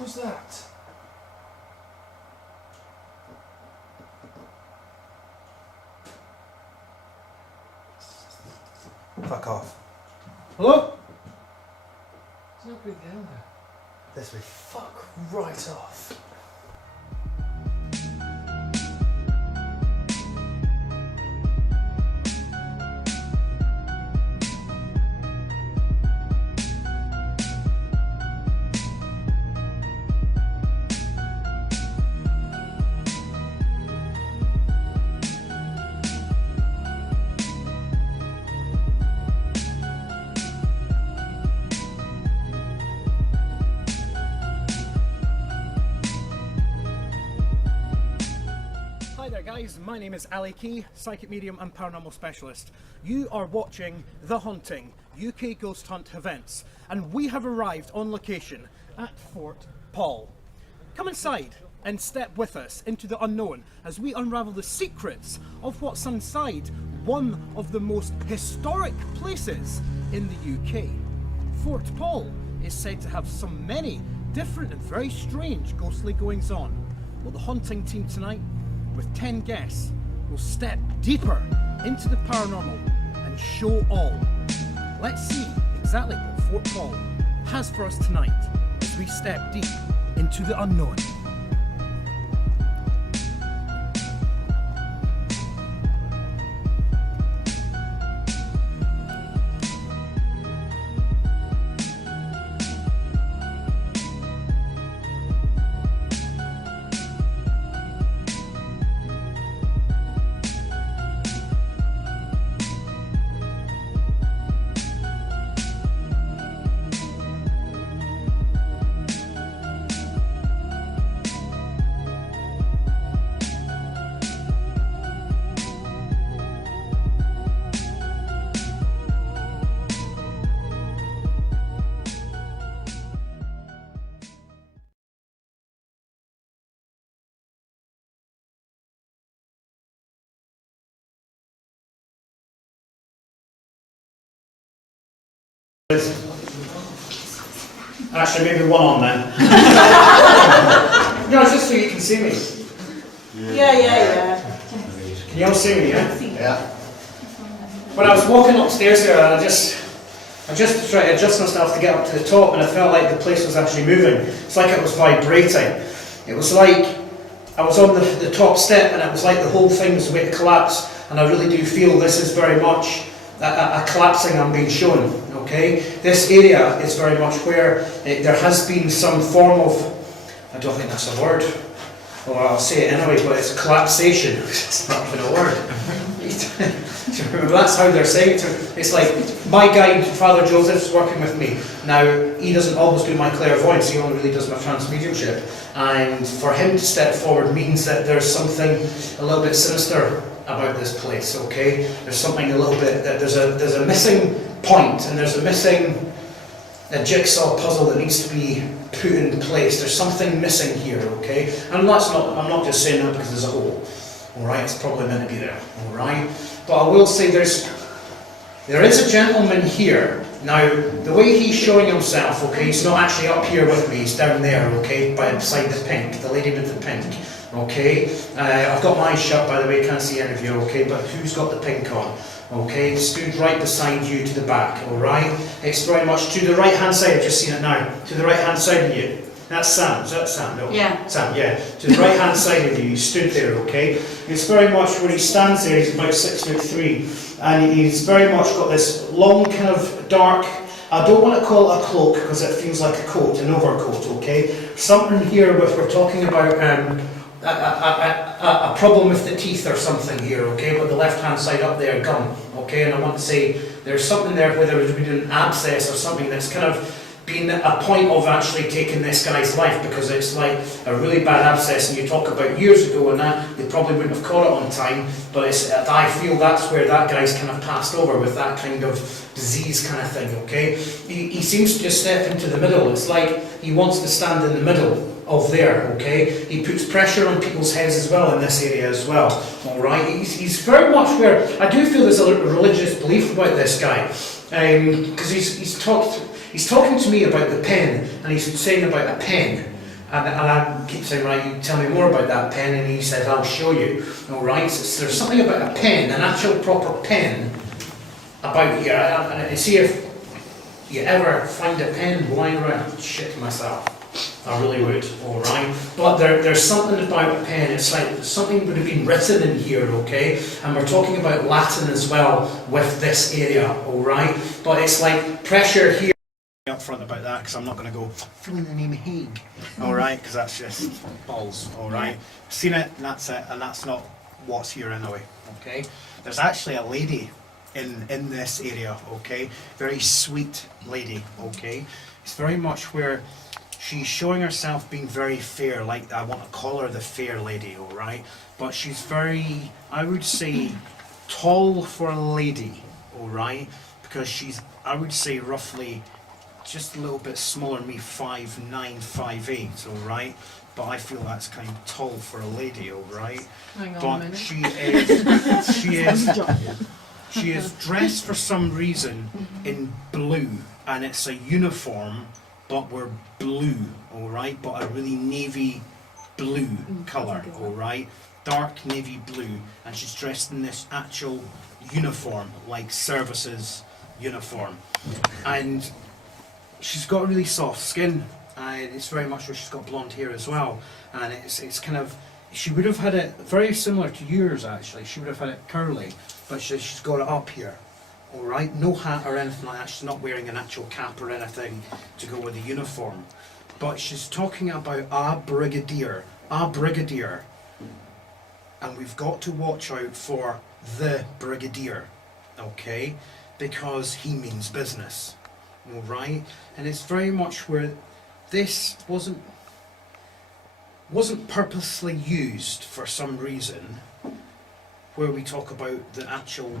was that? Fuck off. Hello? There's nobody down there. This way. Fuck right off. My name is Ali Key, psychic medium and paranormal specialist. You are watching The Haunting, UK Ghost Hunt events, and we have arrived on location at Fort Paull. Come inside and step with us into the unknown as we unravel the secrets of what's inside one of the most historic places in the UK. Fort Paull is said to have so many different and very strange ghostly goings on. Well, the Haunting team tonight, with 10 guests, will step deeper into the paranormal and show all. Let's see exactly what Fort Paull has for us tonight as we step deep into the unknown. Actually, maybe one on then. No, it's just so you can see me. Yeah. Can you all see me, yeah? Yeah. When I was walking upstairs here, I just tried to adjust myself to get up to the top, and I felt like the place was actually moving. It's like it was vibrating. It was like I was on the top step, and it was like the whole thing was about to collapse. And I really do feel this is very much a collapsing I'm being shown. Okay, this area is very much where there has been some form of, I don't think that's a word, well I'll say it anyway, but it's collapsation. It's not even a word. That's how they're saying it. It's like my guide, Father Joseph's working with me. Now, he doesn't always do my clairvoyance, he only really does my transmediumship. And for him to step forward means that there's something a little bit sinister about this place, okay? There's something a little bit, that there's a missing point, and there's a jigsaw puzzle that needs to be put in place. There's something missing here, okay? And I'm not just saying that because there's a hole, alright? It's probably meant to be there, alright? But I will say there is a gentleman here. Now, the way he's showing himself, okay, he's not actually up here with me, he's down there, okay, beside the pink, the lady with the pink. Okay, I've got my eyes shut, by the way, can't see any of you, okay, but who's got the pink on? Okay, stood right beside you to the back, alright? It's very much to the right hand side, I've just seen it now, to the right hand side of you. That's Sam, is that Sam? No. Yeah. Sam, yeah. To the right hand side of you, he stood there, okay? It's very much where he stands there, he's about 6'3", and he's very much got this long kind of dark, I don't want to call it a cloak because it feels like a coat, an overcoat, okay? Something here with, we're talking about a problem with the teeth or something here, okay, but the left hand side up there, gum, okay, and I want to say there's something there where there was been an abscess or something that's kind of been a point of actually taking this guy's life, because it's like a really bad abscess, and you talk about years ago and that, they probably wouldn't have caught it on time, but I feel that's where that guy's kind of passed over with that kind of disease kind of thing, okay? He seems to just step into the middle. It's like he wants to stand in the middle of there, okay? He puts pressure on people's heads as well in this area as well, alright? He's very much where, I do feel there's a religious belief about this guy, because he's talking to me about the pen, and he's saying about a pen, And I keep saying, right, you tell me more about that pen, and he says, I'll show you. All right, so there's something about a pen, an actual proper pen, about here. And see if you ever find a pen lying around. Shit myself. I really would, all right? But there's something about a pen, it's like something would have been written in here, okay? And we're talking about Latin as well with this area, all right? But it's like pressure here. Up front about that, because I'm not going to go filling the name Hague, all right? Because that's just balls, all right? Seen it, and that's it, and that's not what's here anyway, okay? There's actually a lady in this area, okay? Very sweet lady, okay? It's very much where she's showing herself being very fair, like I want to call her the fair lady, all right? But she's very, I would say, tall for a lady, all right? Because she's, I would say, roughly just a little bit smaller than me, 5'9", 5'8", all right? But I feel that's kind of tall for a lady, all right? Hang on a But minute. she is dressed for some reason in blue, and it's a uniform, but we're blue, all right? But a really navy blue colour, all right? Dark navy blue, and she's dressed in this actual uniform, like services uniform, and she's got really soft skin, and it's very much where she's got blonde hair as well, and it's kind of, she would have had it very similar to yours actually. She would have had it curly, but she's got it up here, all right? No hat or anything like that. She's not wearing an actual cap or anything to go with the uniform, but she's talking about a brigadier, and we've got to watch out for the brigadier, okay? Because he means business. All right, and it's very much where this wasn't purposely used for some reason, where we talk about the actual.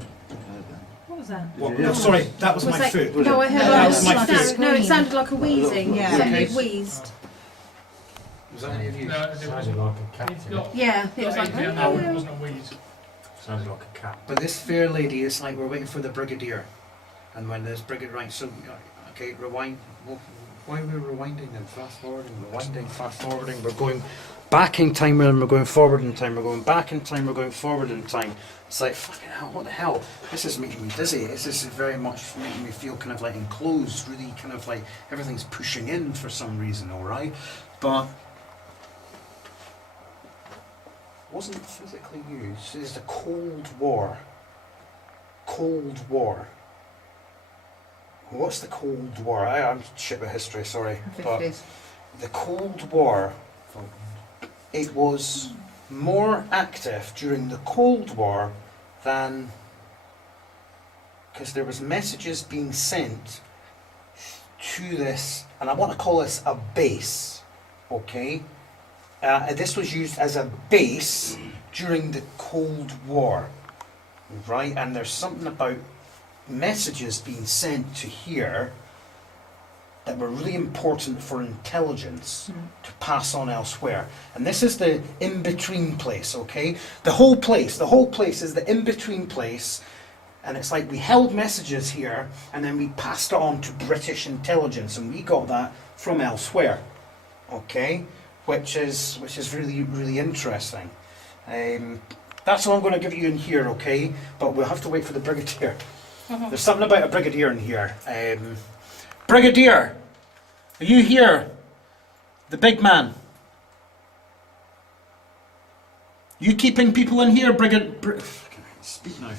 What was that? What, no, sorry, that was my that, foot. No, I heard That was my foot. No, it sounded like a wheezing. Yeah. Somebody Okay. wheezed. Was that any of you? No, Sounded like a cat. it's not. Yeah, it was like. No, it wasn't a wheeze. Sounded like a cat. But this fair lady, it's like we're waiting for the brigadier, and when there's brigadier, right? So, okay, rewind. Why are we rewinding and fast forwarding? Rewinding, fast forwarding. We're going back in time, and we're going forward in time. We're going back in time. We're going forward in time. It's like fucking hell. What the hell? This is making me dizzy. This is very much making me feel kind of like enclosed. Really, kind of like everything's pushing in for some reason. All right, but. Wasn't physically used. It's the Cold War. Cold War. What's the Cold War? I'm shit with history, sorry. But the Cold War, it was more active during the Cold War than, because there was messages being sent to this, and I want to call this a base, okay? This was used as a base during the Cold War, right? And there's something about messages being sent to here that were really important for intelligence to pass on elsewhere. And this is the in-between place, okay? The whole place is the in-between place, and it's like we held messages here and then we passed it on to British intelligence, and we got that from elsewhere, okay? Which is really, really interesting. That's all I'm going to give you in here, okay? But we'll have to wait for the Brigadier. There's something about a Brigadier in here. Brigadier, are you here? The big man. You keeping people in here, speak now.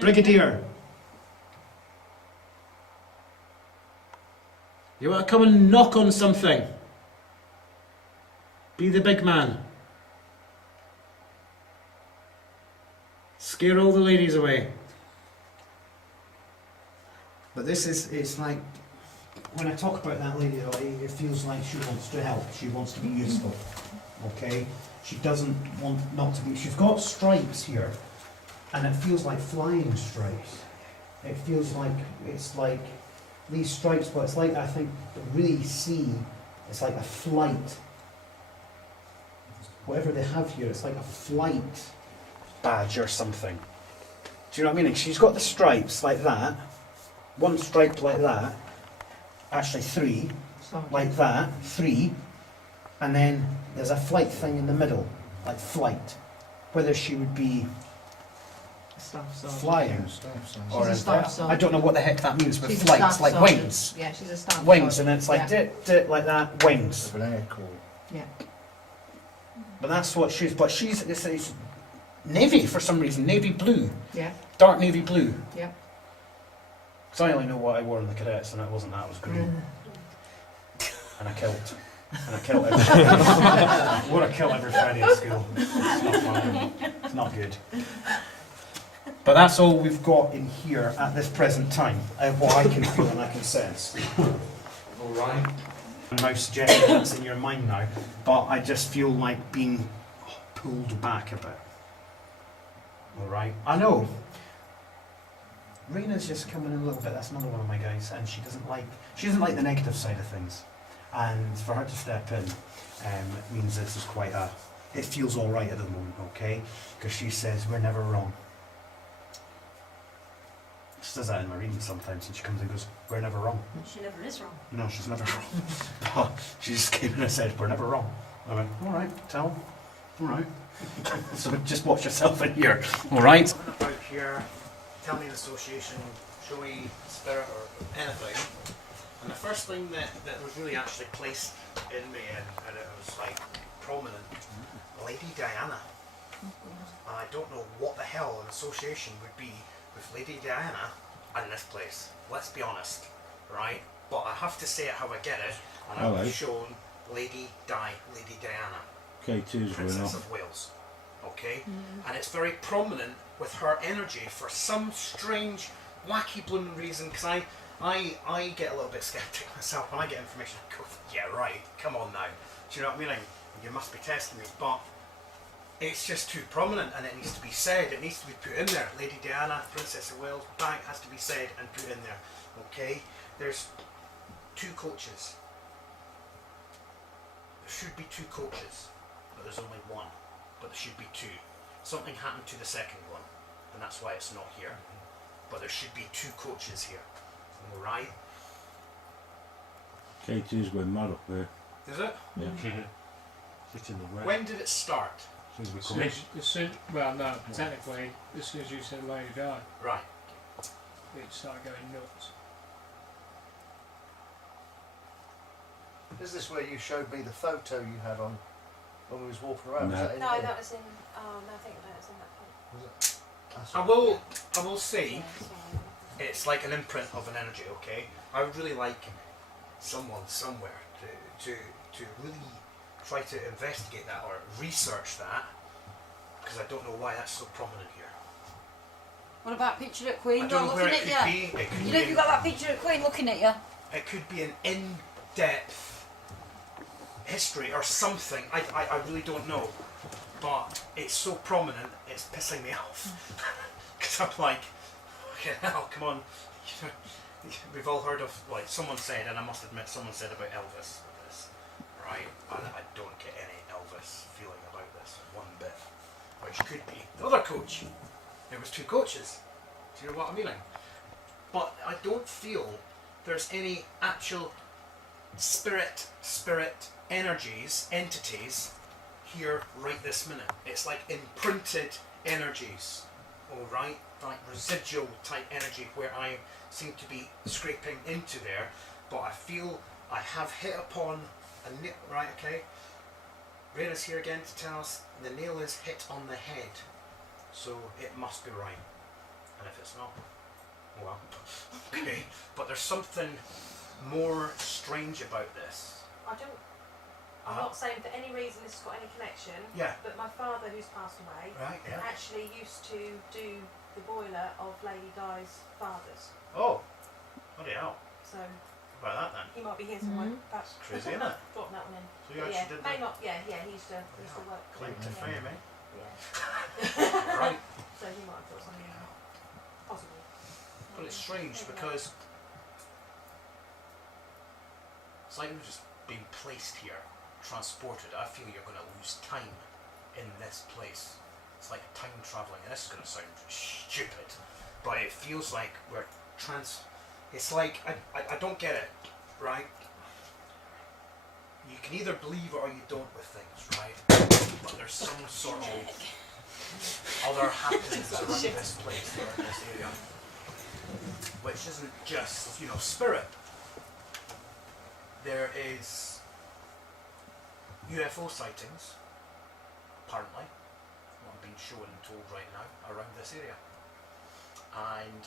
Brigadier. You want to come and knock on something? Be the big man. Scare all the ladies away. But this is, it's like, when I talk about that lady, it feels like she wants to help, she wants to be useful, okay? She doesn't want not to be, she's got stripes here, and it feels like flying stripes. It feels like, it's like these stripes, but it's like, I think, really see, it's like a flight. Whatever they have here, it's like a flight badge or something. Do you know what I mean? She's got the stripes like that, one stripe like that, actually three, like that, three, and then there's a flight thing in the middle, like flight. Whether she would be Staff sergeant. flying or She's a staff I sergeant. don't know what the heck that means, but She's a flights, staff like sergeant. wings. Yeah, she's a staff Wings, sergeant. and it's like Yeah. dit, like that, wings. An air call. Yeah. But that's what she's, it's navy for some reason, navy blue, Yeah. dark navy blue. Yeah. Because I only know what I wore in the cadets, and it wasn't that, it was green. And a kilt. And a kilt every wore a kilt every Friday at school. It's not fun. It's not good. But that's all we've got in here at this present time, what I can feel and I can sense. Alright. I'm now suggesting that's in your mind now, but I just feel like being pulled back a bit. Alright. I know. Raina's just coming in a little bit, that's another one of my guys, and she doesn't like the negative side of things. And for her to step in means this is quite it feels alright at the moment, okay? Because she says, we're never wrong. She does that in my reading sometimes, and she comes and goes, we're never wrong. She never is wrong. No, she's never wrong. Oh, she just came in and said, we're never wrong. I went, alright, tell them. Alright. So just watch yourself in here, alright? About here, tell me an association, show me spirit or anything. And the first thing that was really actually placed in me, and it was like prominent, Lady Diana. And I don't know what the hell an association would be with Lady Diana and this place. Let's be honest, right? But I have to say it how I get it, and I was shown Lady Diana, K2's Princess of Wales. Okay? And it's very prominent with her energy for some strange, wacky blooming reason, because I get a little bit skeptic myself when I get information. I go, yeah, right, come on now. Do you know what I mean? You must be testing me, but it's just too prominent and it needs to be said. It needs to be put in there. Lady Diana, Princess of Wales, bang, has to be said and put in there. Okay? There's 2 coaches. There should be 2 coaches, but there's only 1. But there should be 2. Something happened to the second one, and that's why it's not here. But there should be 2 coaches here. Alright? K2's going mad up there. Is it? Yeah. Sit in the red. When did it start? As soon as we As come soon in. as, well, no, technically, as soon as you said Lady Di, Right. it started going nuts. Is this where you showed me the photo you had on when we was walking around? No. Was that in No, here? that was in. Oh, no, I think that was in that one. Was it? That's I will say Yeah, sorry. it's like an imprint of an energy, okay? I would really like someone somewhere to really try to investigate that or research that, because I don't know why that's so prominent here. What about picture of I Queen? don't know Not where looking it at could you. be. It could You be know, you've got that picture of Queen looking at you. it could be an in-depth history or something. I really don't know. But it's so prominent, it's pissing me off. Because I'm like, okay, hell, come on. You know, we've all heard of, like, someone said, and I must admit, someone said about Elvis with this, right? And I don't get any Elvis feeling about this one bit. Which could be the other coach. There was 2 coaches. Do you know what I'm meaning? But I don't feel there's any actual spirit energies, entities here right this minute. It's like imprinted energies, alright? Like residual type energy where I seem to be scraping into there, but I feel I have hit upon a nail, right, okay? Raina's here again to tell us the nail is hit on the head, so it must be right. And if it's not, well, okay. But there's something more strange about this. I don't. I'm not saying for any reason this has got any connection. Yeah. But my father, who's passed away, Right, yeah. actually used to do the boiler of Lady Di's father's. Oh, bloody hell. So How about that then? he might be here somewhere. That's Crazy, isn't it? Drop that one in. So you But actually did may the not. Yeah, he used to work. claim to yeah. fame, eh? Yeah. Right. So he might have thought something possible. But it's strange Maybe not. because it's like we've just been placed here, transported. I feel you're going to lose time in this place. It's like time travelling, and this is going to sound stupid, but it feels like we're it's like, I don't get it, right? You can either believe it or you don't with things, right? But there's some sort of other happenings around this place, or in this area, which isn't just, you know, spirit. There is UFO sightings, apparently, what I'm being shown and told right now, around this area. And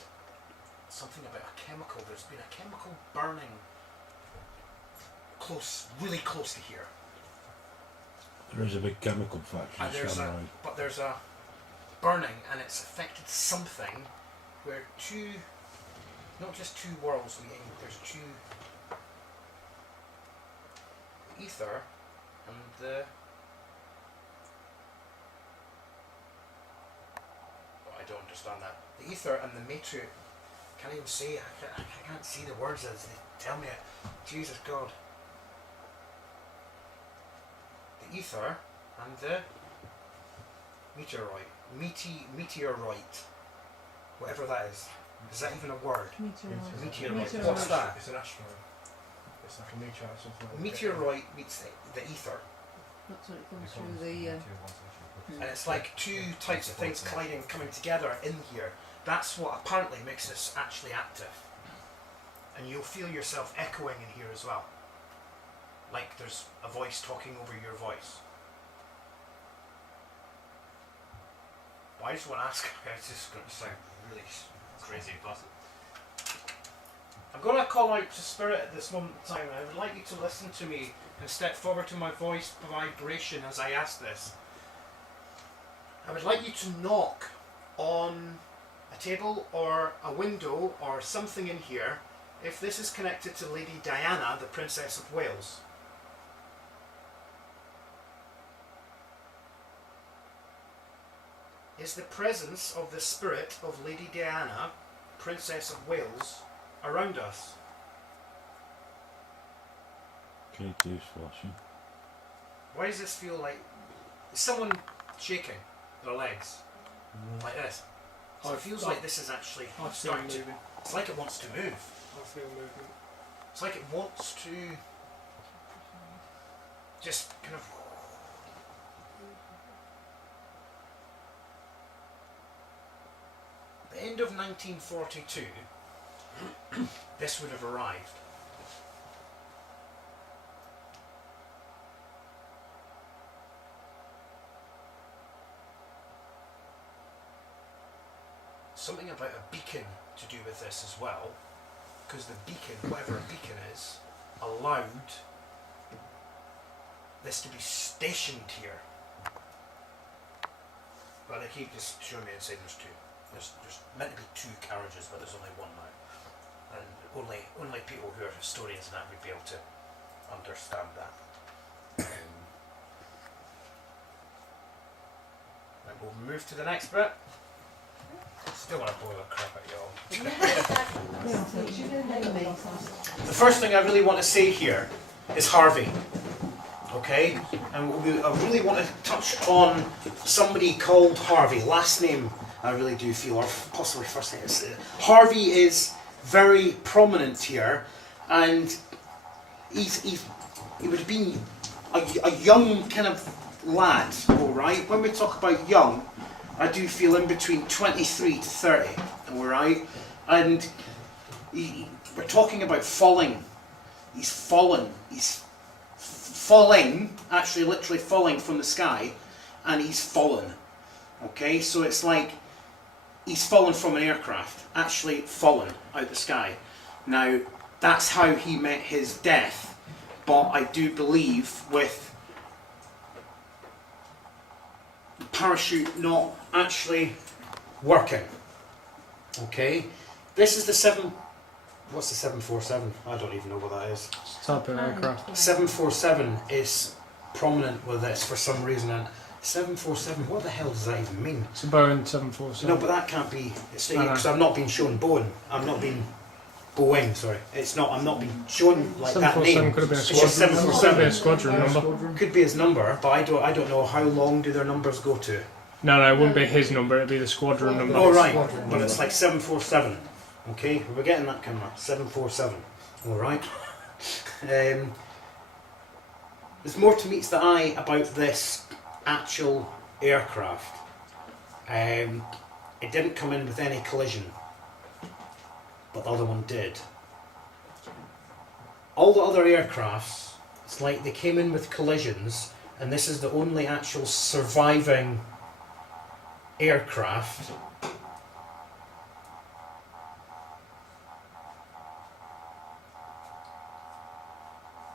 something about a chemical, there's been a chemical burning close, really close to here. There is a big chemical factory. But there's a burning, and it's affected something where two, not just two worlds meeting, there's two, ether and the, oh, I don't understand that. The ether and the matrix, can't even say, I can't see the words as they tell me it. Jesus God. The ether and the meteorite, whatever that is. Is that even a word? Meteorite. What's that? It's an asteroid. It's like a meteorite or something. Like Meteorite meets the ether. That's what it comes through the. And it's like two types of things colliding, coming together in here. That's what apparently makes this actually active. And you'll feel yourself echoing in here as well. Like there's a voice talking over your voice. But I just want to ask, it's just going to sound really crazy, but I'm going to call out to spirit at this moment in time. I would like you to listen to me and step forward to my voice vibration as I ask this. I would like you to knock on a table or a window or something in here if this is connected to Lady Diana, the Princess of Wales. Is the presence of the spirit of Lady Diana, Princess of Wales, around us? K2's flashing. Why does this feel like... Is someone shaking their legs? Like this? So it feels like this is actually starting to... It's like it wants to move. I feel movement. It's like it wants to... just kind of... The end of 1942, this would have arrived. Something about a beacon to do with this as well, because the beacon, whatever a beacon is, allowed this to be stationed here. But they keep just showing me and saying there's two. There's meant to be two carriages, but there's only one now. And only people who are historians and that would be able to understand that. Right, we'll move to the next bit. Still want to boil the crap at y'all. The first thing I really want to say here is Harvey. Okay? And I really want to touch on somebody called Harvey. Last name I really do feel, or possibly first name. Harvey is very prominent here, and he would have been a young kind of lad, alright? When we talk about young, I do feel in between 23 to 30, alright? And we're talking about falling. He's fallen. He's falling, actually literally falling from the sky, and he's fallen. Okay, so it's like he's fallen from an aircraft, actually fallen out the sky. Now, that's how he met his death, but I do believe with the parachute not actually working. Okay, this is the what's the 747? I don't even know what that is. It's a type of aircraft. 747 is prominent with this for some reason, and 747, what the hell does that even mean? It's a Boeing 747. No, but that can't be, because I've not been shown Boeing. I'm not being Boeing, sorry. It's not, I'm not being shown like that name. 747 could have been a It's just squadron. 747. Could be a squadron number. Could be his number, but I don't know how long do their numbers go to. No, it wouldn't be his number, it'd be the squadron number. Oh right, but it's like 747. Okay, we're getting that camera. 747. Alright. There's more to meets the eye about this actual aircraft. It didn't come in with any collision, but the other one did. All the other aircrafts, it's like they came in with collisions, and this is the only actual surviving aircraft.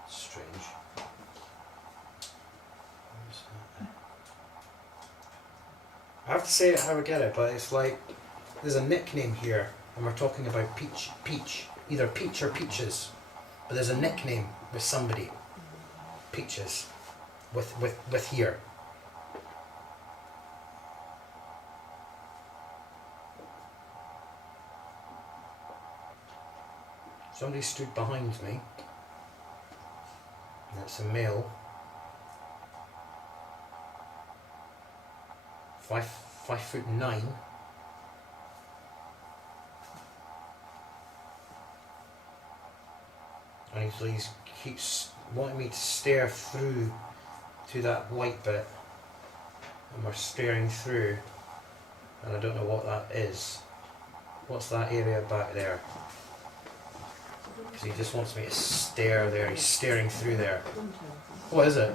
Strange. I have to say it how I get it, but it's like there's a nickname here, and we're talking about Peach, either Peach or Peaches, but there's a nickname with somebody, Peaches, with here. Somebody stood behind me. That's a male. 5'9". And he keeps wanting me to stare through to that white bit. And we're staring through. And I don't know what that is. What's that area back there? Because he just wants me to stare there. He's staring through there. What is it?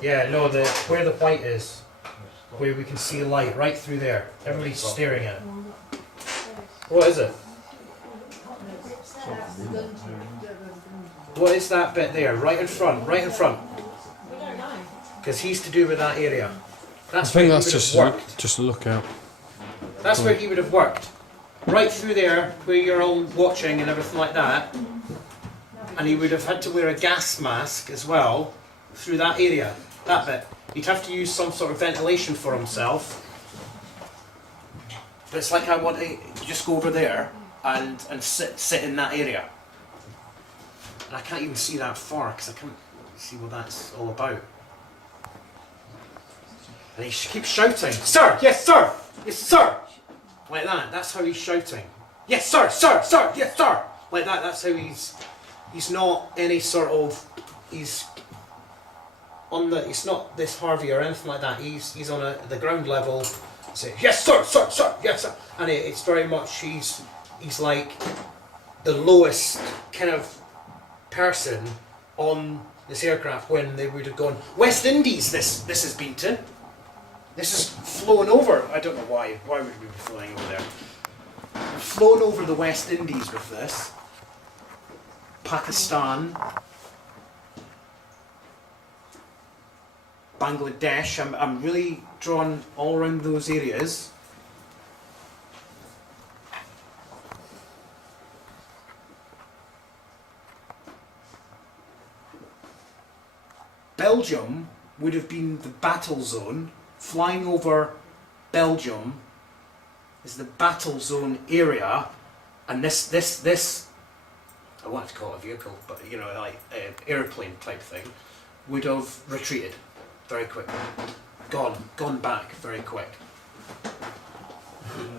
Yeah, no, where the white is. Where we can see light, right through there. Everybody's staring at it. What is it? What is that bit there? Right in front, right in front. Because he's to do with that area. I think that's just a lookout. That's where he would have worked. Right through there, where you're all watching and everything like that. And he would have had to wear a gas mask as well, through that area, that bit. He'd have to use some sort of ventilation for himself. But it's like I want to just go over there and sit in that area. And I can't even see that far because I can't see what that's all about. And he keeps shouting, "Sir! Yes, sir! Yes, sir!" Like that. That's how he's shouting. "Yes, sir! Sir! Sir! Yes, sir!" Like that. That's how he's not any sort of, he's not this Harvey or anything like that. He's on the ground level. Say, "Yes, sir! Sir! Sir! Yes, sir!" And it's very much, he's like the lowest kind of person on this aircraft when they would have gone, "West Indies, this has been to. This is flown over." I don't know why. Why would we be flying over there? We've flown over the West Indies with this. Pakistan. Bangladesh. I'm really drawn all around those areas. Belgium would have been the battle zone. Flying over Belgium is the battle zone area, and this I want to call it a vehicle, but you know, like airplane type thing, would have retreated very quickly, gone back very quick. Can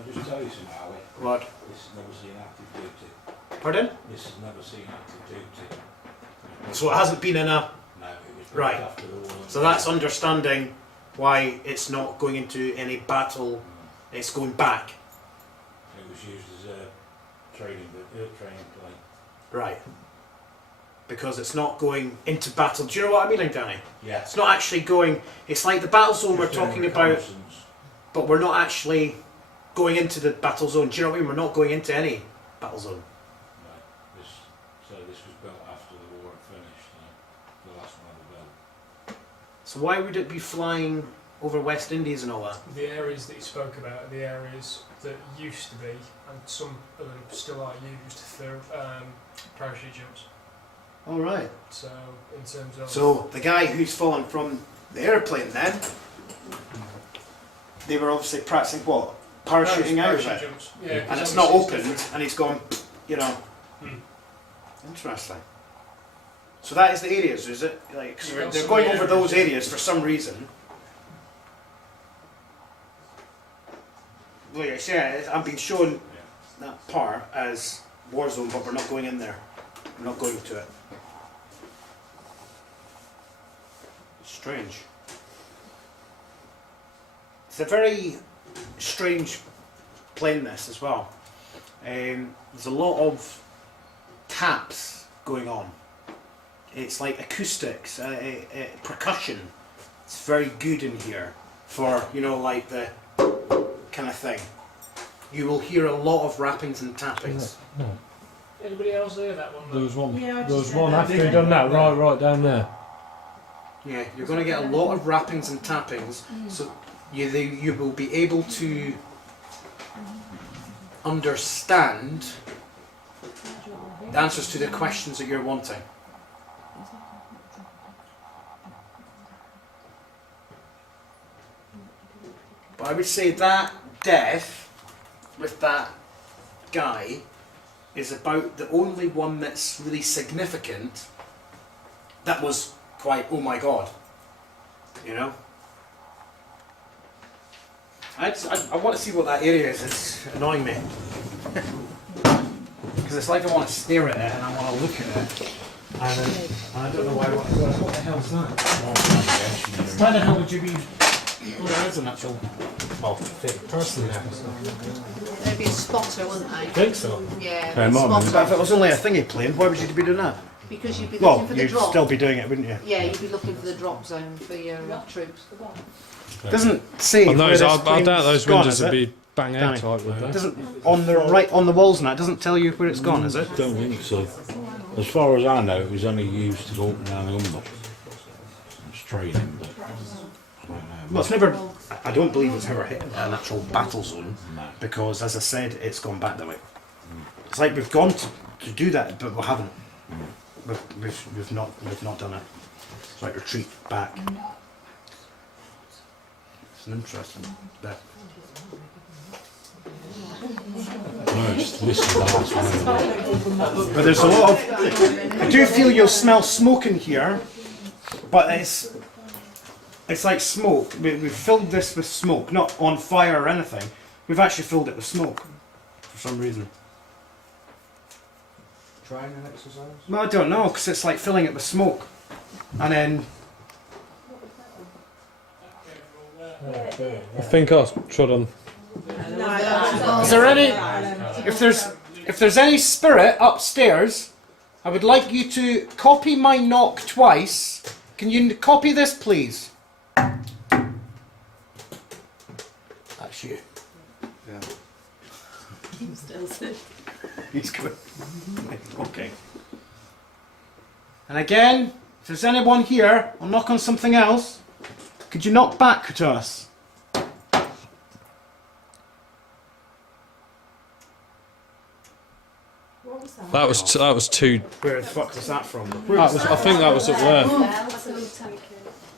I just tell you something, Ali? What? This has never seen active duty. Pardon? This has never seen active duty. So it hasn't been in a... No, it was Right. after the war. So that's understanding why it's not going into any battle, it's going back. It was used as a training plane. Right. Because it's not going into battle. Do you know what I mean, Danny? Yeah. It's not actually going... It's like the battle zone we're talking about, but we're not actually going into the battle zone. Do you know what I mean? We're not going into any battle zone. No. This was built after the war had finished. The last one ever built. So why would it be flying over West Indies and all that? The areas that you spoke about are the areas that used to be, and some of them still are used for parachute jumps. All right. So, in terms of... So the guy who's fallen from the airplane then, they were obviously practicing what? Parachuting out of parachute it. jumps. Yeah, And 'cause it's not obviously opened, different. and he's gone, you know. Hmm. Interesting. So that is the areas, is it? Like, 'cause You've got they're some going areas, over those yeah. areas for some reason. Like I said, I'm being shown that part as war zone, but we're not going in there. We're not going to it. Strange. It's a very strange plane, this as well. There's a lot of taps going on. It's like acoustics, percussion. It's very good in here for, you know, like the kind of thing. You will hear a lot of rappings and tappings. Anybody else hear that one? There was one. Yeah, I There was just one heard after that. he done that, right down there. Yeah, you're going to get a lot of rappings and tappings, so you will be able to understand the answers to the questions that you're wanting. But I would say that death with that guy is about the only one that's really significant that was quite, oh my god, you know? I want to see what that area is. It's annoying me. Because it's like I want to stare at it and I want to look at it. And then, I don't know why I want to go, what the hell's that? Why the hell would you be... Oh, there is an actual, well, fake person there. There'd be a spotter, wouldn't there? I think so. Yeah, Yeah, a might be. But spotter. if it was only a thingy plane, why would you be doing that? Because you'd be Well, looking for the you'd drop. still be doing it, wouldn't you? Yeah, you'd be looking for the drop zone for your troops. It doesn't say On where those, this I plane's doubt those gone, windows is would it? be bang Danny. airtight, would It they? doesn't, on the right, on the walls and that, it doesn't tell you where it's gone, is it? Don't think so. As far as I know, it was only used to go up and down the Humber. It's training, but I don't know. Well, it's never, I don't believe it's ever hit an actual battle zone, No. because as I said, it's gone back that way. It's like we've gone to do that, but we haven't. We've not done it. It's like retreat back. It's an interesting bit. No, it's this is the last one. But there's a lot of, I do feel you'll smell smoke in here, but it's like smoke. We've filled this with smoke, not on fire or anything. We've actually filled it with smoke for some reason. Trying an exercise? Well, I don't know, because it's like filling it with smoke. And then, I think I trod on. is there any, if there's any spirit upstairs, I would like you to copy my knock twice. Can you copy this, please? That's you. Yeah. He's good. Okay. And again, if there's anyone here, I'll knock on something else. Could you knock back to us? That was two. Where the fuck was that from? I think that was up there.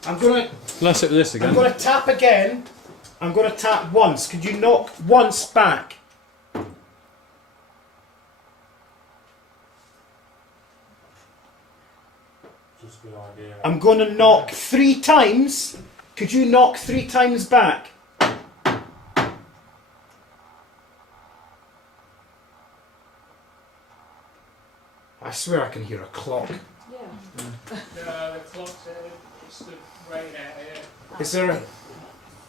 I'm gonna Let's hit this I'm again. gonna tap again. I'm gonna tap once. Could you knock once back? Just a good idea. I'm gonna knock 3 times. Could you knock 3 times back? I swear I can hear a clock. The clock's it's the rain out here. Is there a...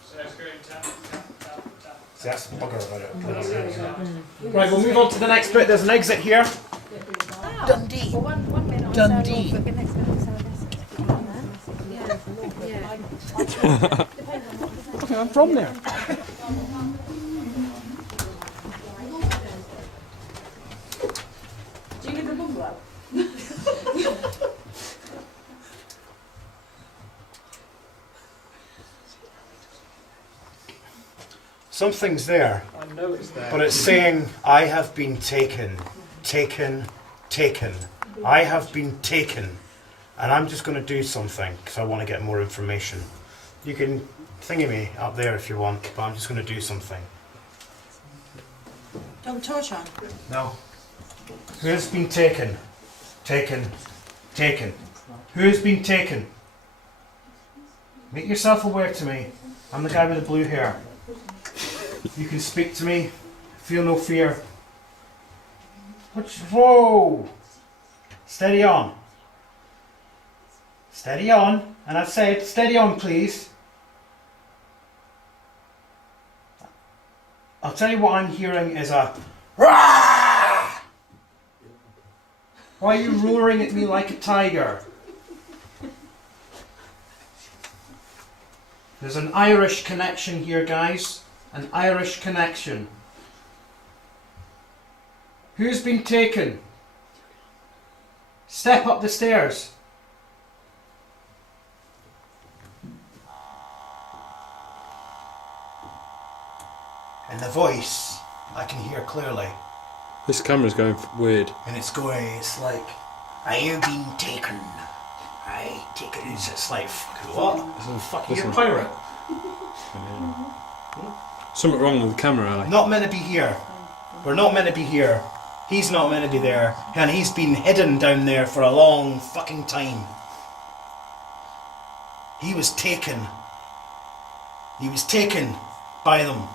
So it's going tap, tap, tap, tap. See, that's bugger about it. Right, we'll move on to the next bit. There's an exit here. Dundee. Dundee. Okay, I'm from there. Do you live in a bungalow? Something's there, I know it's there. but it's saying, I have been taken, taken, taken. I have been taken. And I'm just going to do something because I want to get more information. You can thingy me up there if you want, but I'm just going to do something. Don't torch on. No. Who has been taken? Taken. Taken. Who has been taken? Make yourself aware to me. I'm the guy with the blue hair. You can speak to me. Feel no fear. Whoa! Steady on. Steady on. And I've said, steady on, please. I'll tell you what I'm hearing is a Rah! Why are you roaring at me like a tiger? There's an Irish connection here, guys. An Irish connection. Who's been taken? Step up the stairs. And the voice, I can hear clearly. This camera's going weird. And it's like, are you being taken? Right, taken. It's like, what? Fuck, you're a pirate. Something wrong with the camera, Ali. Not meant to be here. We're not meant to be here. He's not meant to be there. And he's been hidden down there for a long fucking time. He was taken. He was taken by them.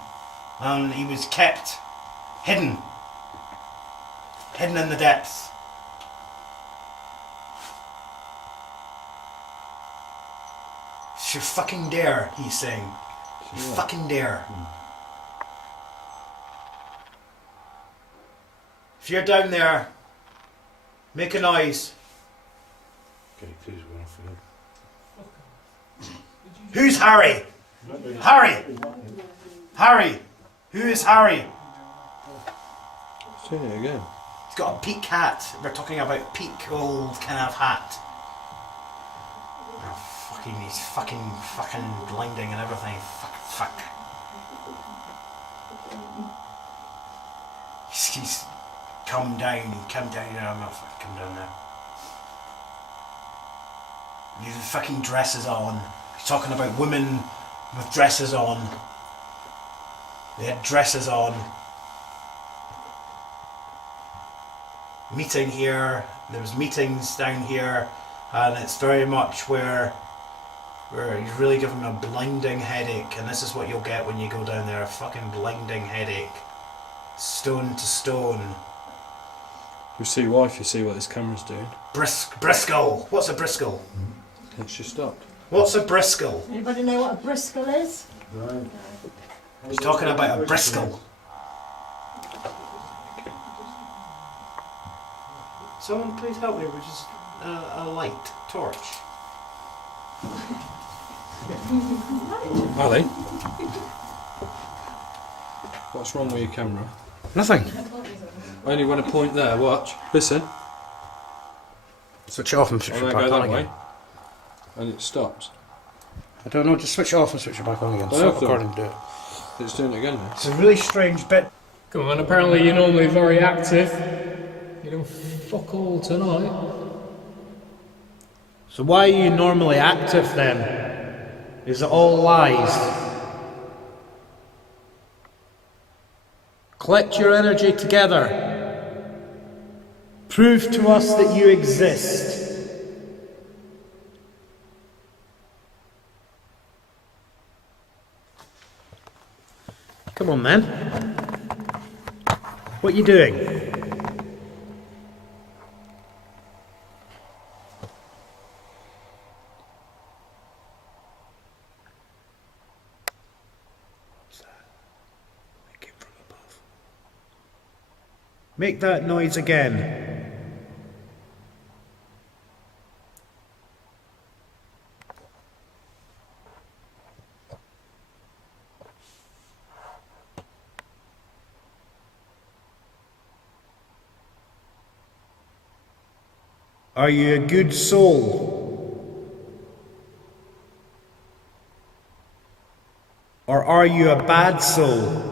And he was kept hidden. Hidden in the depths. You fucking dare, he's saying. You fucking dare. If you're down there, make a noise. Who's Harry? Harry! Harry! Who is Harry? Say it again. He's got a peak hat. We're talking about peak old kind of hat. He's fucking blinding and everything. Fuck. He's come down. No, I'm not fucking come down there. He's fucking dresses on. He's talking about women with dresses on. They had dresses on. Meeting here. There was meetings down here, and it's very much where you really give them a blinding headache, and this is what you'll get when you go down there, a fucking blinding headache. Stone to stone. You see why if you see what this camera's doing. Briscoe! What's a Briscoe? It's just stopped. What's a Briscoe? Anybody know what a Briscoe is? Right. He's talking about a Briscoe. Someone please help me with just a light, torch. Ali? What's wrong with your camera? Nothing. I only want to point there, watch. Listen. Switch it off and switch I'm it going to back go on that again. way. And it stops. I don't know, just switch it off and switch it back on again. I Stop have to. recording, do it. It's doing it again now. It's a really strange bit. Come on, apparently you're normally very active. You don't fuck all tonight. So why are you normally active then? Is it all lies? Collect your energy together. Prove to us that you exist. Come on then. What are you doing? Make that noise again. Are you a good soul? Or are you a bad soul?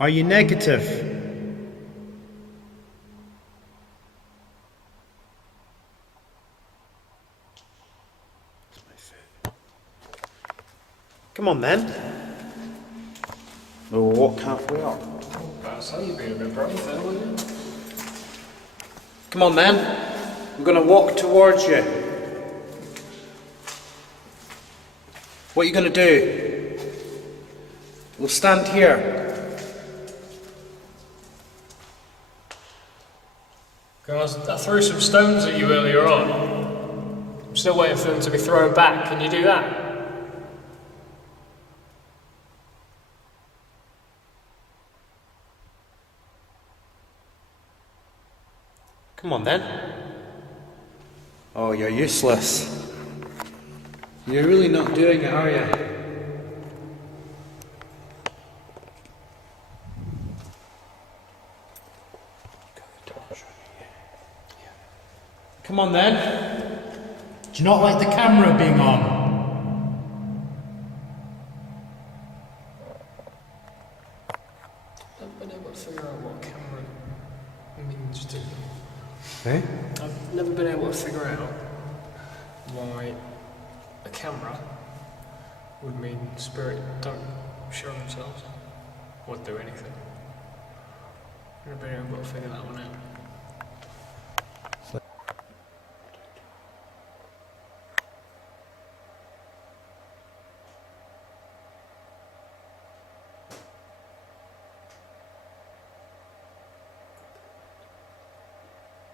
Are you negative? Come on then. We'll walk halfway up. You've been a bit brave there, weren't you? Come on then. I'm going to walk towards you. What are you going to do? We'll stand here. Guys, I threw some stones at you earlier on. I'm still waiting for them to be thrown back. Can you do that? Come on then. Oh, you're useless. You're really not doing it, are you? Come on then. Do you not like the camera being on? I've been able to figure out what camera means to me. Eh? I've never been able to figure out why a camera would mean spirit don't show themselves or do anything. I've never been able to figure that one out.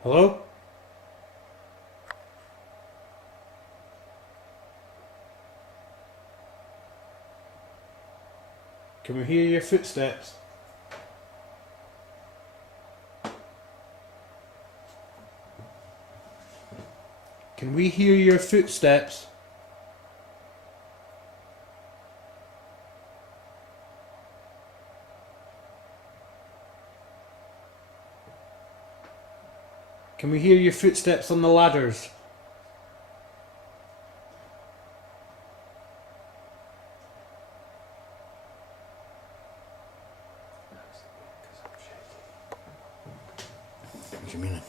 Hello? Can we hear your footsteps? Can we hear your footsteps? Can we hear your footsteps on the ladders? What do you mean?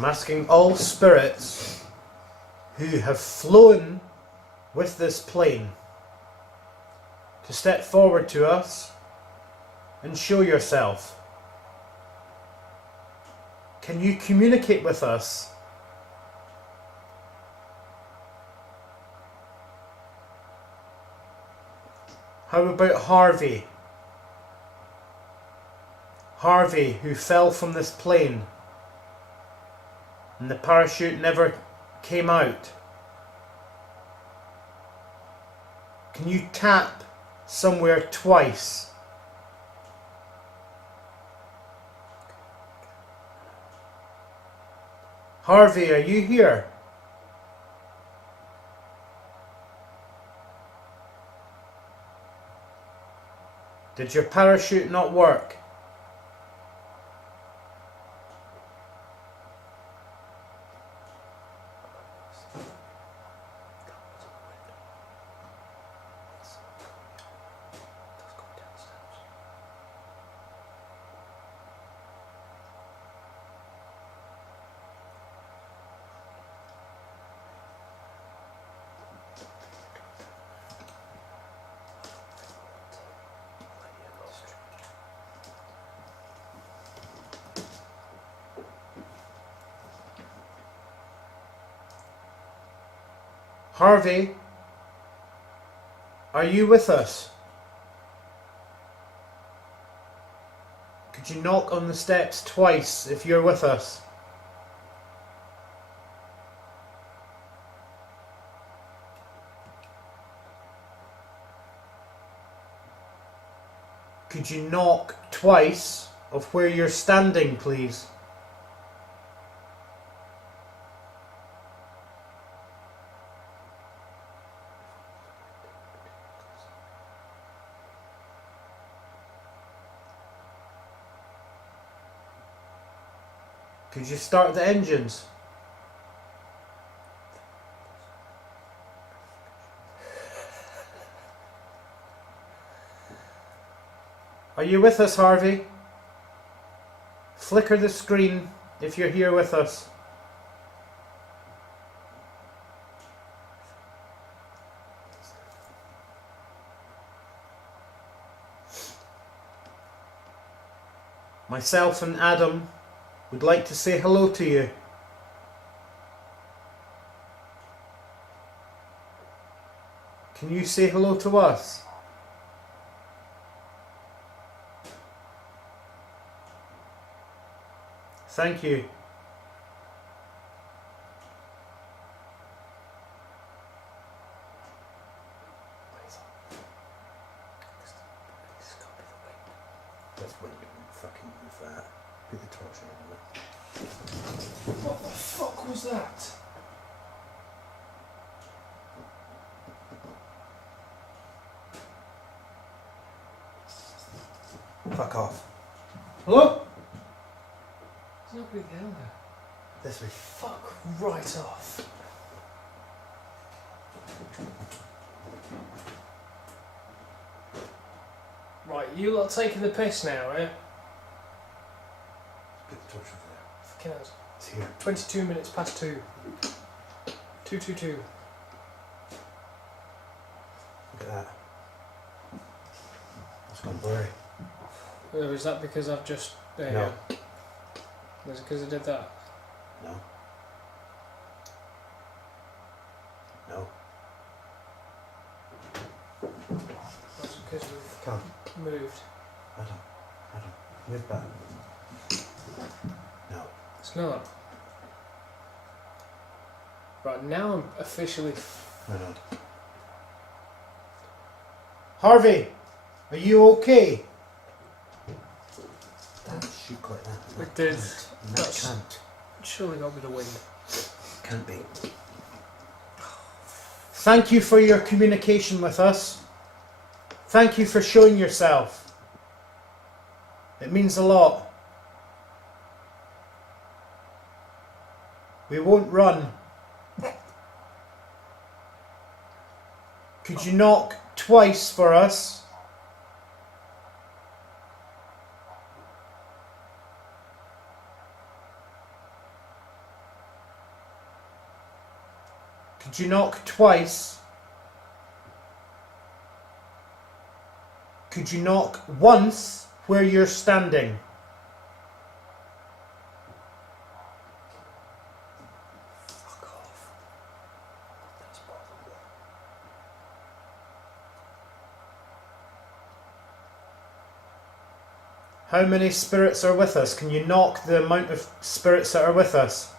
I'm asking all spirits who have flown with this plane to step forward to us and show yourself. Can you communicate with us? How about Harvey? Harvey, who fell from this plane and the parachute never came out. Can you tap somewhere twice? Harvey, are you here? Did your parachute not work? Harvey, are you with us? Could you knock on the steps twice if you're with us? Could you knock twice of where you're standing, please? Could you start the engines? Are you with us, Harvey? Flicker the screen if you're here with us. Myself and Adam would like to say hello to you. Can you say hello to us? Thank you. That's when you fucking move that. Put the torch on it. What the fuck was that? Fuck off. Hello? There's nobody down there. This way. Fuck right off. Right, you lot taking the piss now, eh? Put the torch over there. Fucking hell. It's here. 22 minutes past 2. 2:22. Look at that. It's gone blurry. Oh, is that because I've just... There No. you go. Is it because I did that? No. No. That's because we've Come. moved. Adam. Move back. No. It's not. Right, now I'm officially... No, no. Harvey, are you okay? Don't shoot like that. It did. That That's- can't. Surely got me the wind. Can't be. Thank you for your communication with us. Thank you for showing yourself. It means a lot. We won't run. Could you knock twice for us? Could you knock twice? Could you knock once where you're standing? Fuck off. That's possible. How many spirits are with us? Can you knock the amount of spirits that are with us?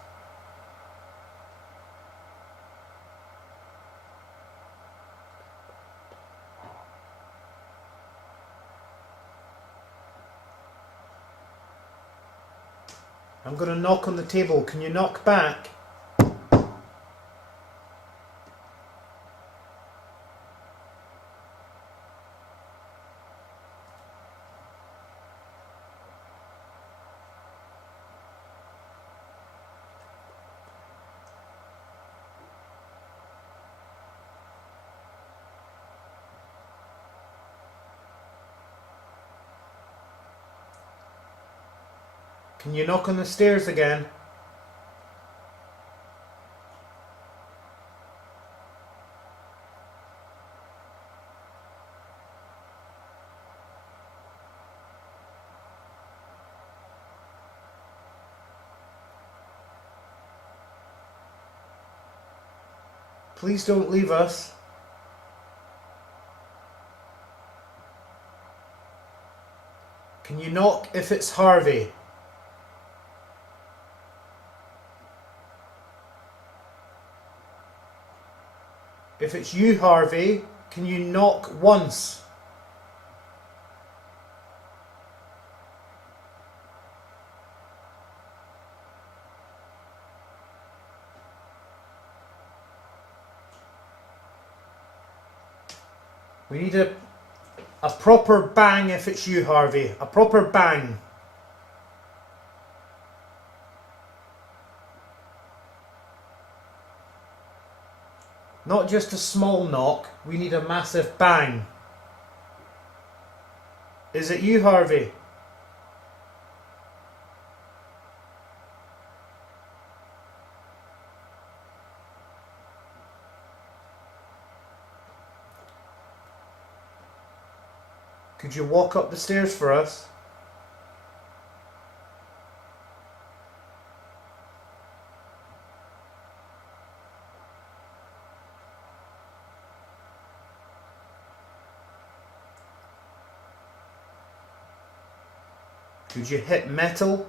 I'm going to knock on the table. Can you knock back? Can you knock on the stairs again? Please don't leave us. Can you knock if it's Harvey? If it's you, Harvey, can you knock once? We need a proper bang if it's you, Harvey. A proper bang. Not just a small knock, we need a massive bang. Is it you, Harvey? Could you walk up the stairs for us? Could you hit metal?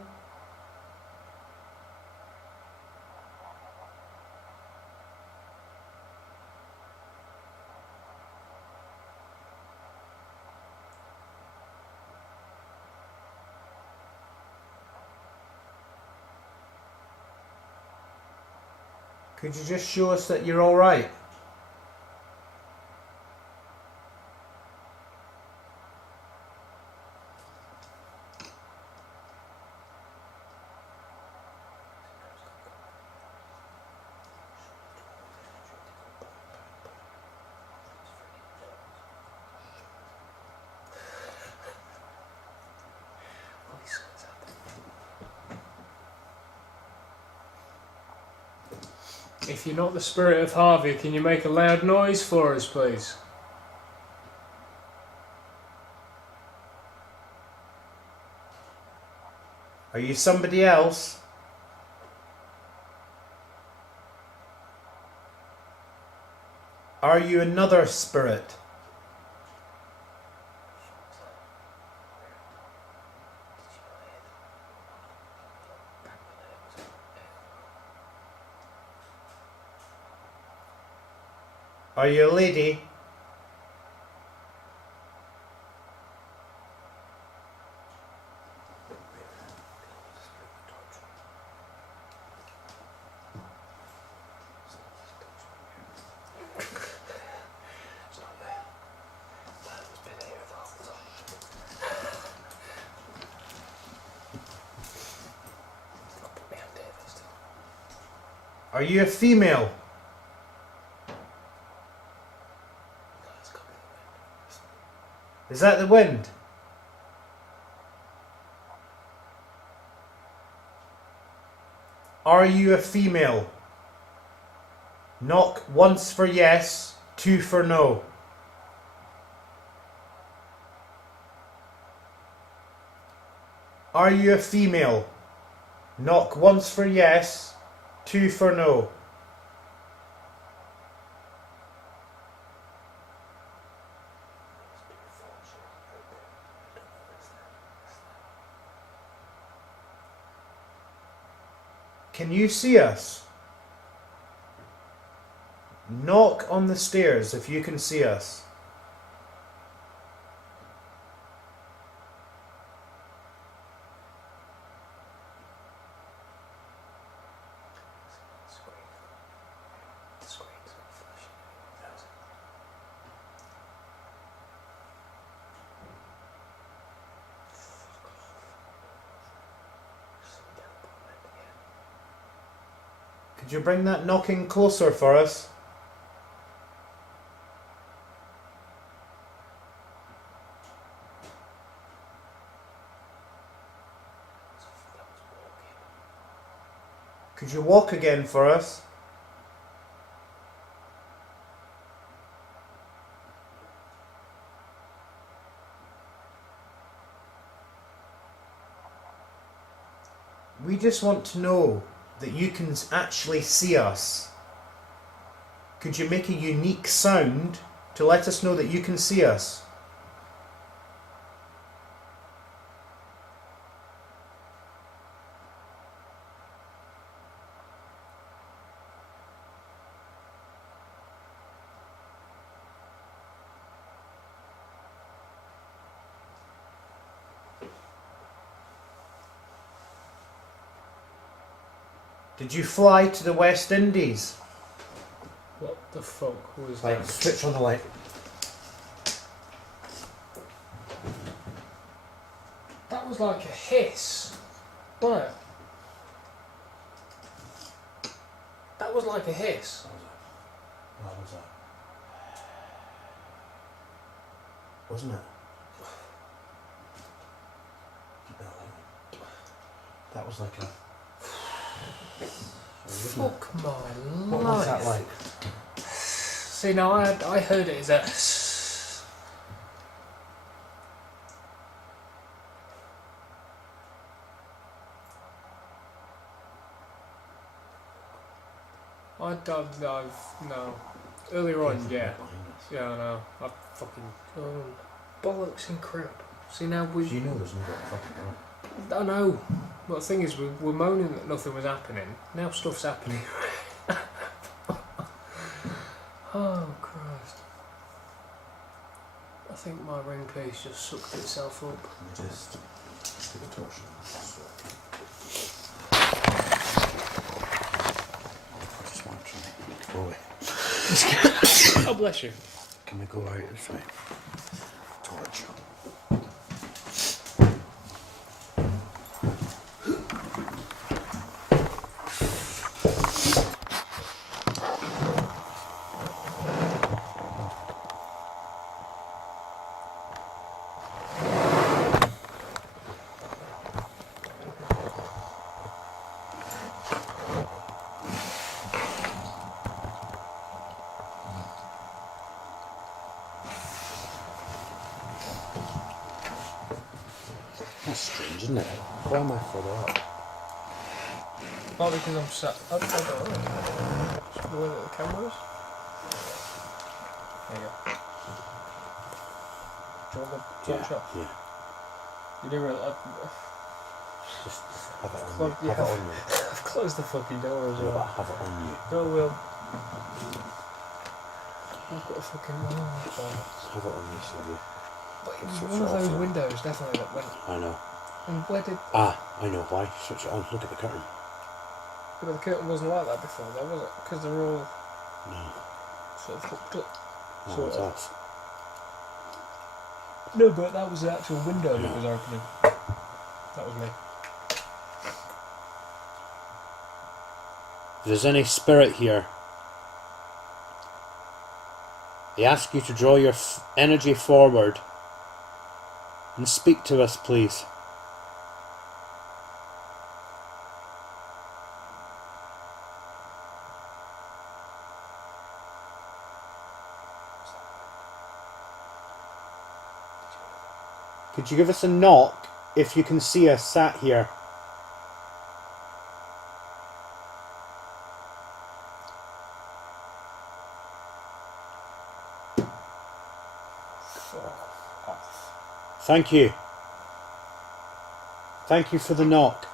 Could you just show us that you're all right? If you're not the spirit of Harvey, can you make a loud noise for us, please? Are you somebody else? Are you another spirit? Are you a lady? Are you a female? Is that the wind? Are you a female? Knock once for yes, 2 for no. Are you a female? Knock once for yes, 2 for no. Can you see us? Knock on the stairs if you can see us. Could you bring that knocking closer for us? Could you walk again for us? We just want to know that you can actually see us. Could you make a unique sound to let us know that you can see us? Did you fly to the West Indies? What the fuck was Like, that? switch on the light. That was like a hiss. What? That was like a hiss. What was that? Wasn't it? That was like a... Fuck my What was that like? See, now I heard it as a... no. Earlier on, yeah. Yeah, I know. I fucking... bollocks and crap. See, now we... You know there's no fucking I know. But the thing is, we're moaning that nothing was happening. Now stuff's happening. Oh, Christ. I think my ring piece just sucked itself up. Just stick a torch in. Just want to go away. Oh, bless you. Can we go out? It's fine. Torch. That's strange, isn't it? Why am I further up? Partly because I'm sat... I don't know. Just the way that the camera is. There you go. Do you want the torch off? Yeah. You do realise... Just have it on Well, you. yeah. Have it on you. I've closed the fucking door as Yeah, but well. have it on you. No, Will. I've got a fucking... Have it on you, Sylvia. But it was Switch one it of off, those yeah. windows, definitely, that went... I know. And where did... Ah, I know why. Switch it on. Look at the curtain. But the curtain wasn't like that before, though, was it? Because they're all No. sort of hooked up. No, Sort it's of. off. No, but that was the actual window that was opening. That was me. If there's any spirit here, I ask you to draw your energy forward and speak to us, please. Could you give us a knock if you can see us sat here? Thank you. Thank you for the knock.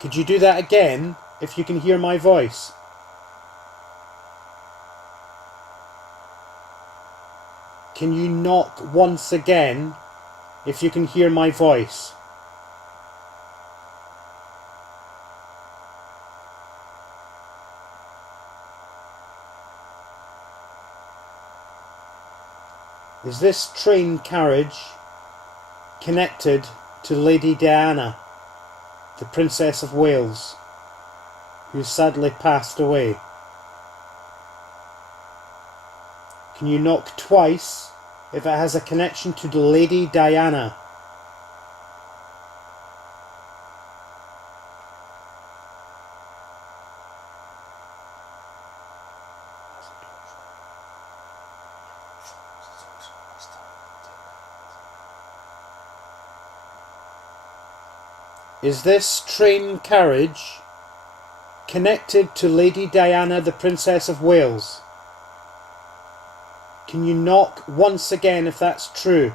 Could you do that again if you can hear my voice? Can you knock once again if you can hear my voice? Is this train carriage connected to Lady Diana, the Princess of Wales, who sadly passed away? Can you knock twice if it has a connection to the Lady Diana? Is this train carriage connected to Lady Diana, the Princess of Wales? Can you knock once again if that's true?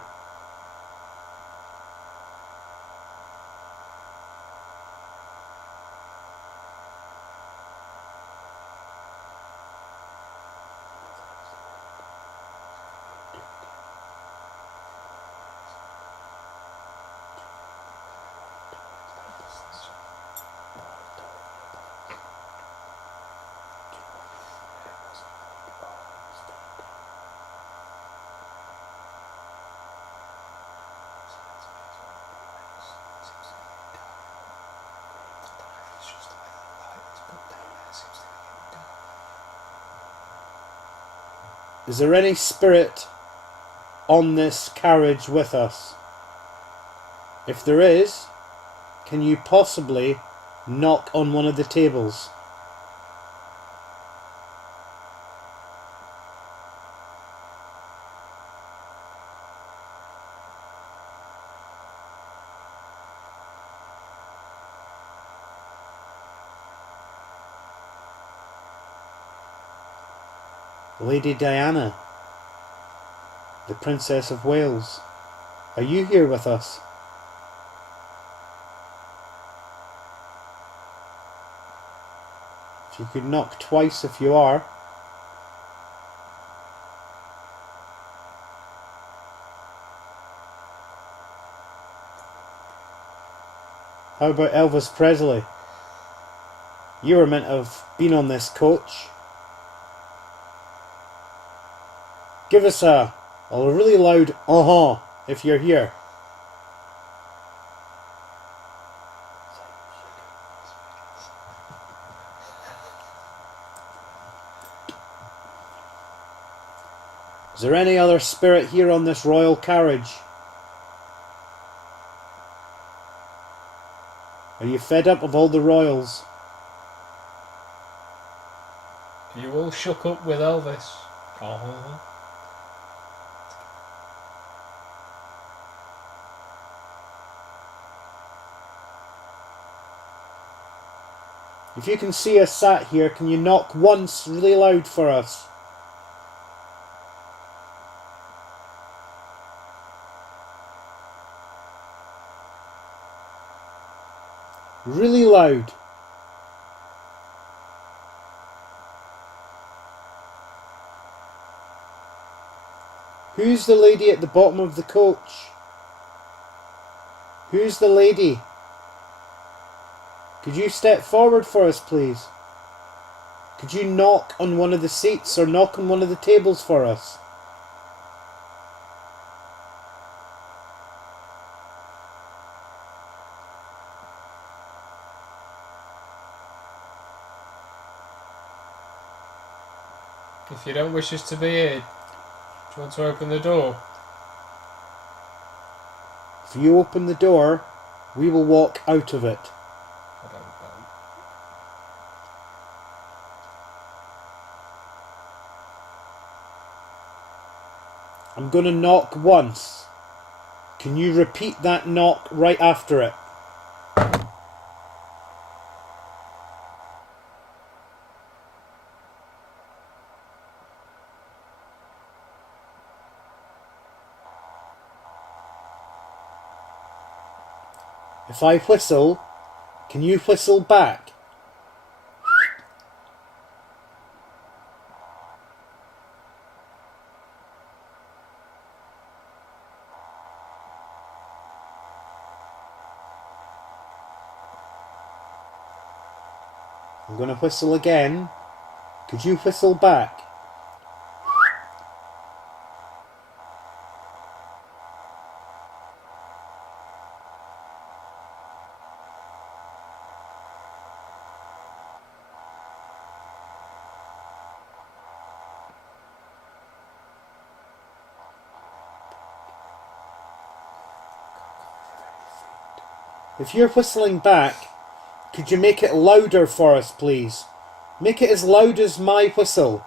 Is there any spirit on this carriage with us? If there is, can you possibly knock on one of the tables? Lady Diana, the Princess of Wales, are you here with us? If you could knock twice if you are. How about Elvis Presley? You were meant to have been on this coach. Give us a really loud uh-huh if you're here. Is there any other spirit here on this royal carriage? Are you fed up of all the royals? You all shook up with Elvis. If you can see us sat here, can you knock once really loud for us? Really loud. Who's the lady at the bottom of the coach? Who's the lady? Could you step forward for us, please? Could you knock on one of the seats or knock on one of the tables for us? If you don't wish us to be here, do you want to open the door? If you open the door, we will walk out of it. I don't know. I'm going to knock once. Can you repeat that knock right after it? If I whistle, can you whistle back? I'm going to whistle again. Could you whistle back? If you're whistling back, could you make it louder for us, please? Make it as loud as my whistle.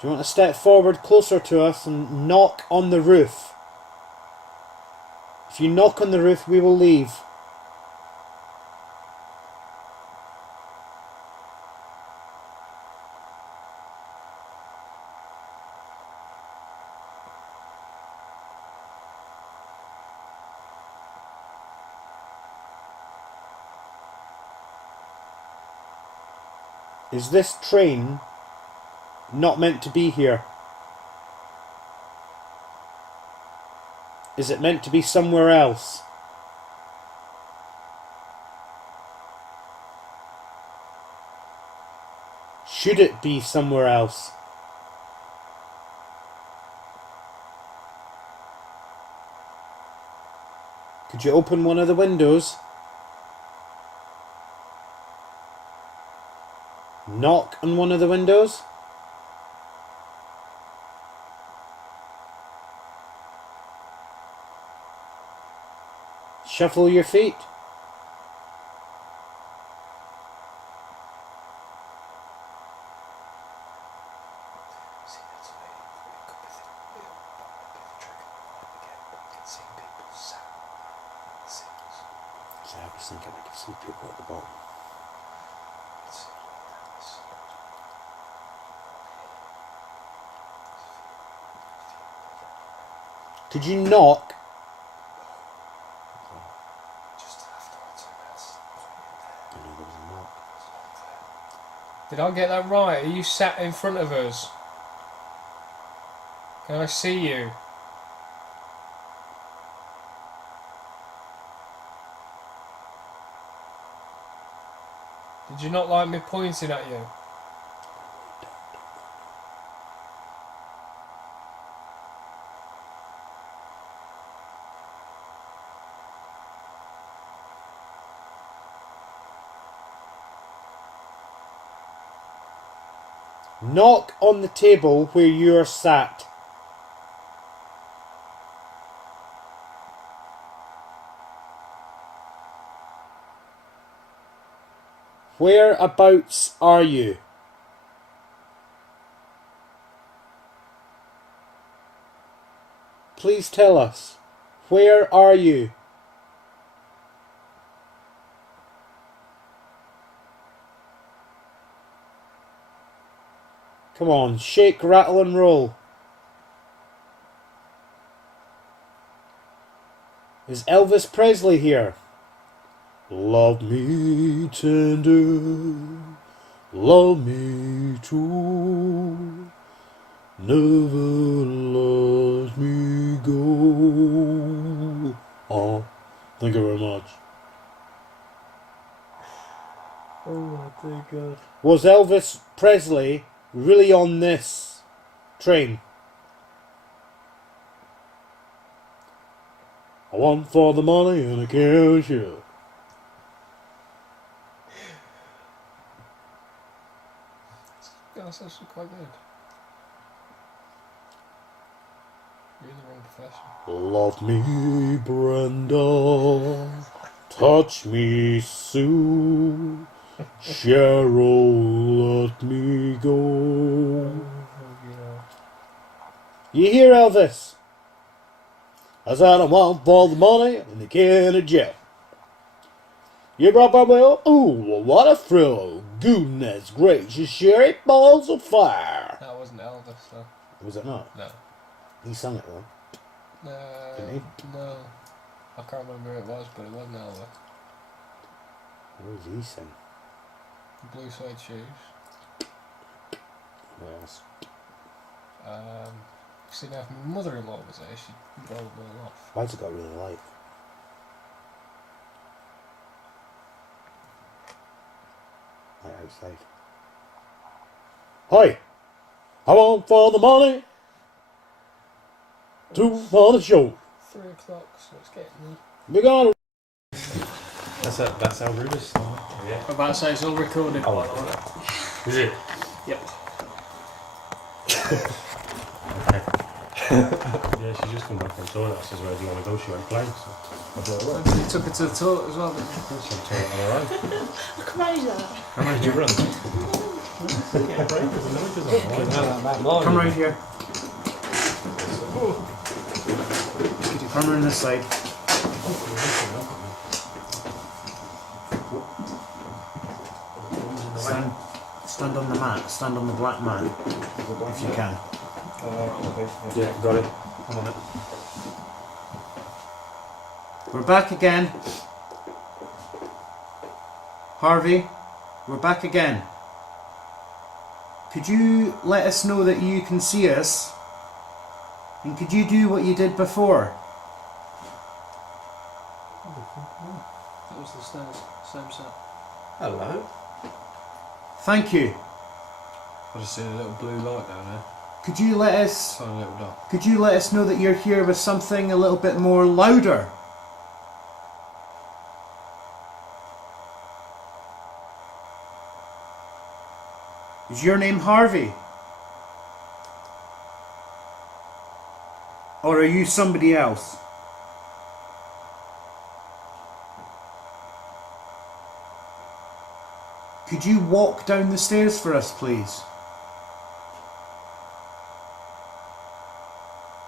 Do you want to step forward closer to us and knock on the roof? If you knock on the roof, we will leave. Is this train not meant to be here? Is it meant to be somewhere else? Should it be somewhere else? Could you open one of the windows? Knock on one of the windows? Shuffle your feet? I was thinking I could see people at the bottom. Did you knock? Just afterwards, I guess. I know there was a knock. Did I get that right? Are you sat in front of us? Can I see you? Did you not like me pointing at you? Knock on the table where you're sat. Whereabouts are you? Please tell us. Where are you? Come on, shake, rattle and roll. Is Elvis Presley here? Love me tender, love me true, never let me go. Oh, thank you very much. Oh, dear God. Was Elvis Presley really on this train? I want for the money and a carriage. Yeah, that's actually quite good. You're in the wrong profession. Love me, Brenda. Touch me, Sue. Cheryl, let me go. You hear, Elvis? I said I want for the money and the can of Jeff. You brought my will? Ooh, what a thrill. Goodness gracious, Sherry balls of fire. That wasn't Elvis, though. Was it not? No. He sung it though. Didn't he? No. I can't remember who it was, but it wasn't Elvis. What did he sing? Blue suede shoes. Yes. See, now if my mother-in-law was there, she'd roll them all off. Why's it got really light? Right outside. Hi! I want for the money to for the show. 3 o'clock, so it's getting there. We're gonna. That's how rude it is. Yeah. I'm about to say it's all recorded. Is it? Yep. Yeah, she just come back from toilet. I says, where do you want to go? She went playing. So I thought, well, You took her to the toilet as well, didn't you? some toilet on her own. Crazy. How much do you run? Yeah, break, there's a noise, isn't there? Come round here. Come round this side. Stand on the mat. Stand on the black mat, if you can. Okay. Yeah, got it. I'm on it. We're back again. Harvey, we're back again. Could you let us know that you can see us? And could you do what you did before? That was the stairs, same set. Hello. Thank you. I just see a little blue light down there. Could you let us Tiny little dot. Could you let us know that you're here with something a little bit more louder? Is your name Harvey? Or are you somebody else? Could you walk down the stairs for us, please?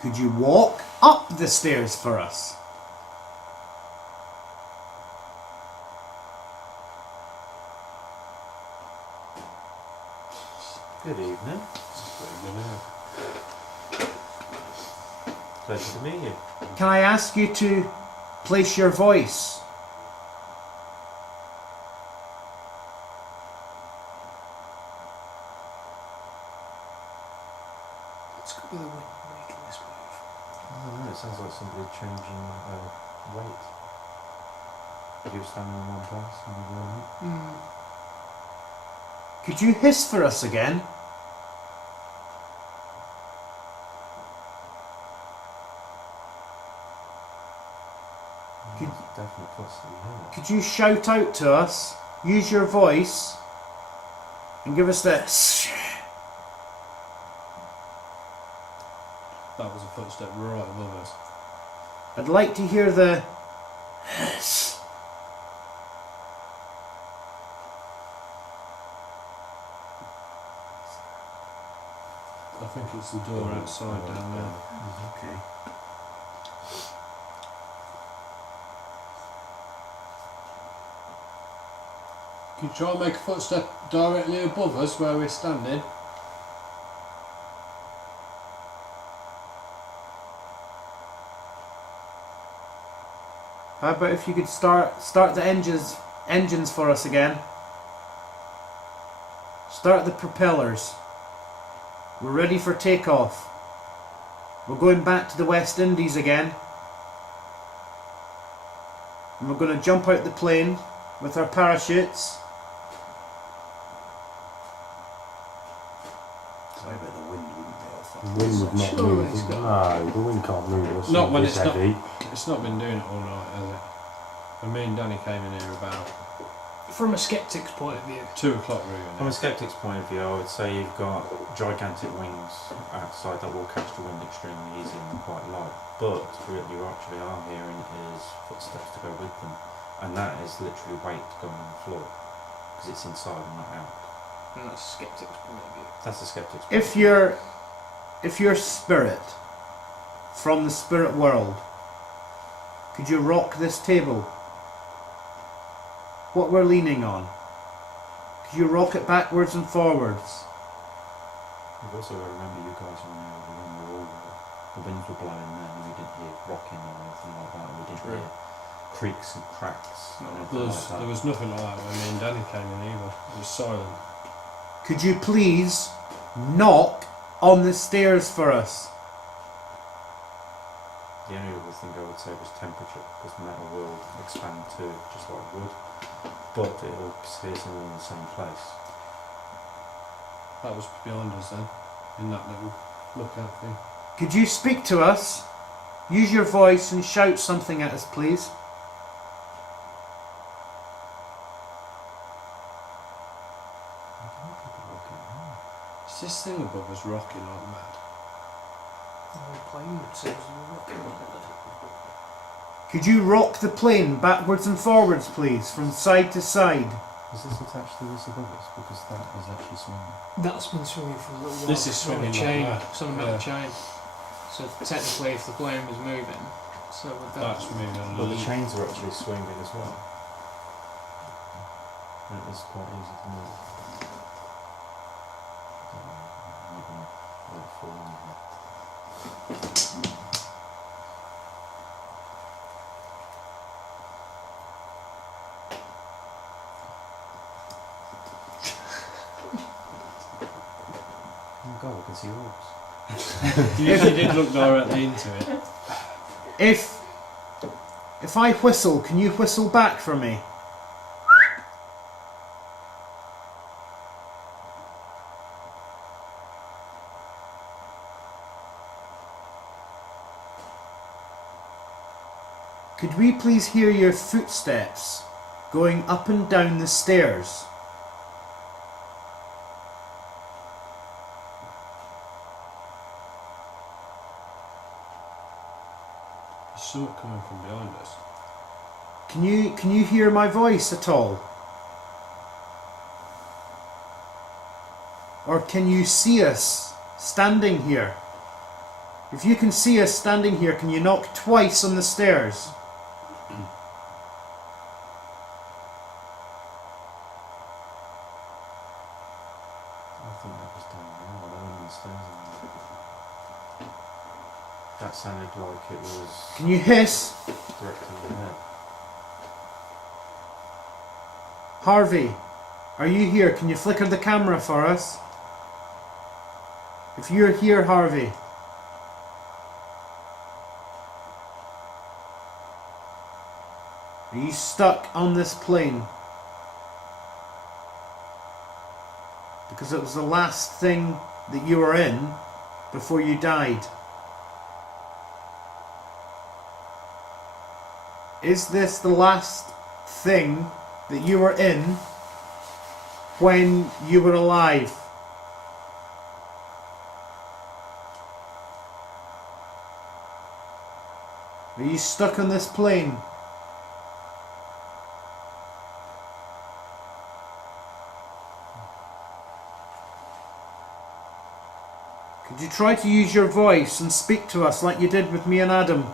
Could you walk up the stairs for us? Good evening. Pleasure to meet you. Can I ask you to place your voice? It's got to be the wind making this move. I don't know, it sounds like somebody changing weight. If you're standing in one place and you're doing it. Could you hiss for us again? Definitely possibly, yeah. Could you shout out to us? Use your voice and give us this. That was a footstep right above us. I'd like to hear the hiss. I think it's the door outside down there. Okay. Can you try and make a footstep directly above us where we're standing? How about if you could start the engines for us again? Start the propellers. We're ready for takeoff. We're going back to the West Indies again. And we're going to jump out the plane with our parachutes. Sorry about the wind, wouldn't be all fucking The wind would not Surely move. it's got- No, the wind can't move us. Not when It's it's not. heavy. It's not been doing it all night, has it? When me and Danny came in here about From a skeptic's point of view, 2 o'clock, really. From a skeptic's point of view, I would say you've got gigantic wings outside that will catch the wind extremely easy and they're quite light. But what you actually are hearing is footsteps to go with them. And that is literally weight going on the floor. Because it's inside and not out. and that's a skeptic's point of view. That's a skeptic's point. If you're spirit from the spirit world, could you rock this table? What we're leaning on. Could you rock it backwards and forwards? You've also got to remember you guys were in the room where all the winds were blowing then and we didn't hear rocking or anything like that. We didn't True. hear creaks and cracks and anything There like that. was nothing like that when me and Danny came in either. It was silent. Could you please knock on the stairs for us? The only other thing I would say was temperature, because metal will expand too, just like wood, but it'll pierce all in the same place. That was behind us then, in that little lookout thing. Could you speak to us? Use your voice and shout something at us, please. Is this thing above us rocking like mad? The whole plane seems to be rocking like that. Could you rock the plane backwards and forwards, please, from side to side? Is this attached to this above us? Because that is actually swinging. That's been swinging for a little while. This is It's on a swinging chain. like that. It's on a metal chain. So technically, if the plane was moving, so would that. That's moving a But the little. chains are actually swinging as well. And it is quite easy to move. Oh god, I can see orbs. You did look directly into it. If I whistle, can you whistle back for me? Could we please hear your footsteps going up and down the stairs? I saw it coming from behind us. Can you hear my voice at all? Or can you see us standing here? If you can see us standing here, can you knock twice on the stairs? I think that was down there. I went on the stairs. That sounded like it was Can you hiss? directly there. Harvey, are you here? Can you flicker the camera for us? If you're here, Harvey. Are you stuck on this plane? Because it was the last thing that you were in before you died. Is this the last thing that you were in when you were alive? Are you stuck on this plane? Could you try to use your voice and speak to us like you did with me and Adam?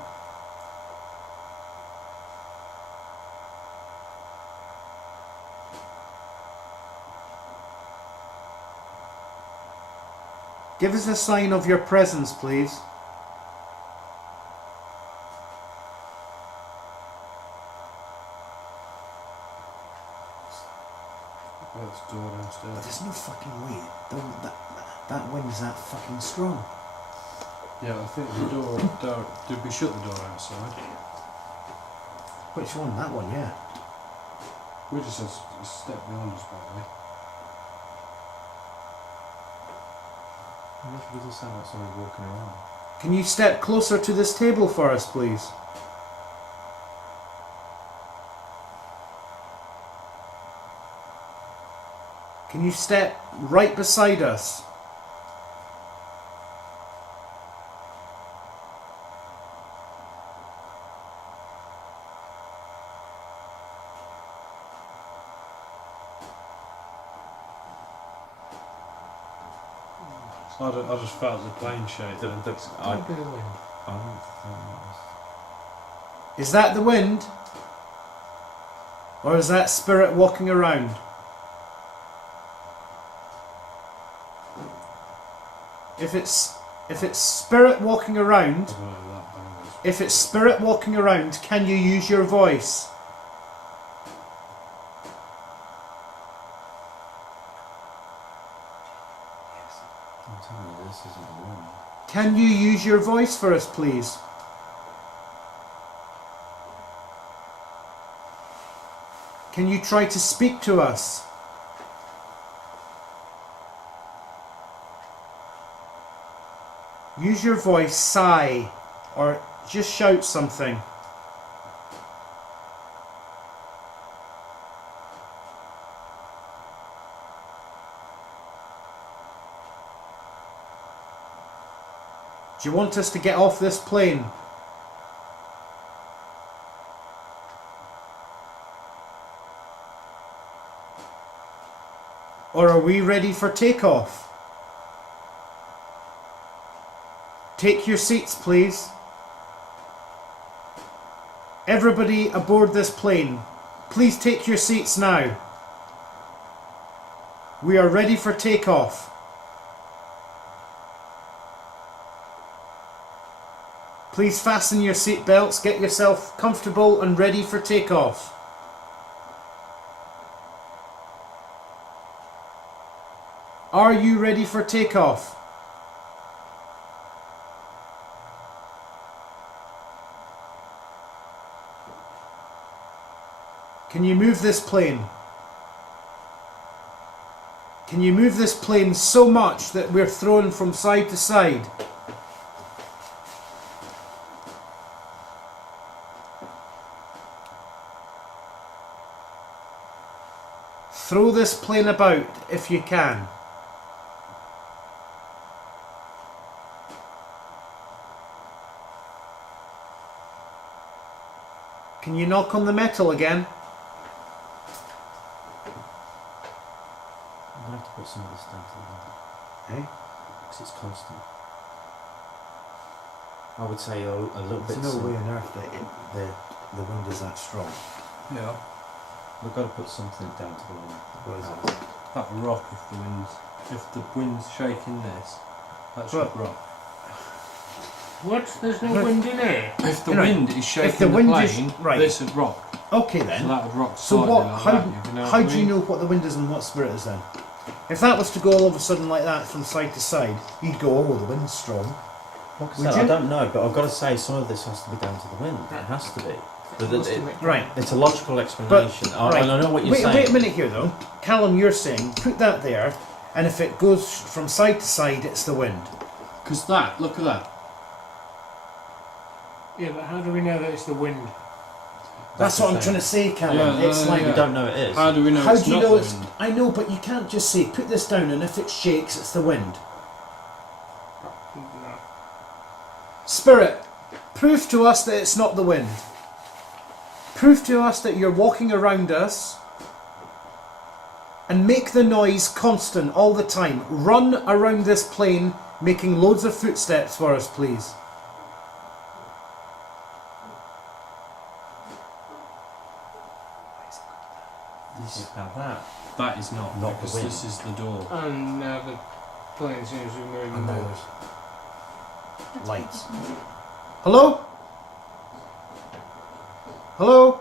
Give us a sign of your presence, please. That's the door But downstairs. there's no fucking way. That wind's that fucking strong. Yeah, I think the door down. Did we shut the door outside? Which one? That one, yeah. We just had a step behind us, by the way. It doesn't sound like somebody walking around. Can you step closer to this table for us, please? Can you step right beside us? I just felt the plane shake. I don't think that was. Is that the wind? Or is that spirit walking around? If it's spirit walking around, if it's spirit walking around, can you use your voice? I'm telling you, this isn't the one. Can you use your voice for us, please? Can you try to speak to us? Use your voice, sigh, or just shout something. Do you want us to get off this plane? Or are we ready for takeoff? Take your seats, please. Everybody aboard this plane, please take your seats now. We are ready for takeoff. Please fasten your seat belts, get yourself comfortable and ready for takeoff. Are you ready for takeoff? Can you move this plane? Can you move this plane so much that we're thrown from side to side? throw this plane about if you can. Can you knock on the metal again? I'm going to have to put some of this down to the wind. Eh? Because it's constant. I would say a little bit. There's no way on earth that the wind is that strong. Yeah. We've got to put something down to the wind. What is it? That would rock if the wind's shaking this. That should rock. What? There's no wind in here. If the You know, wind is shaking the wind is- plane, right. this would rock. Okay So then. that would rock So slightly what? like How, that, if you know how what I do you mean? know what the wind is and what spirit is then? If that was to go all of a sudden like that from side to side, you'd go, oh, the wind's strong. Like I Would said, you? I don't know, but I've got to say some of this has to be down to the wind. It has to be. Right. It's a logical explanation. right. And I know what you're Wait saying. a minute here though. Callum, you're saying, put that there, and if it goes from side to side, it's the wind. Because that, look at that. Yeah, but how do we know that it's the wind? That's what I'm trying to say, Callum. Yeah, it's like, You don't know it is. How do we know how it's do you not know the it's... wind? I know, but you can't just say, put this down, and if it shakes, it's the wind. No. Spirit, prove to us that it's not the wind. Prove to us that you're walking around us and make the noise constant all the time. Run around this plane making loads of footsteps for us, please. That is not Not the because wind. this is the door. And now the plane seems to be moving And now more. there's lights. Hello? Hello?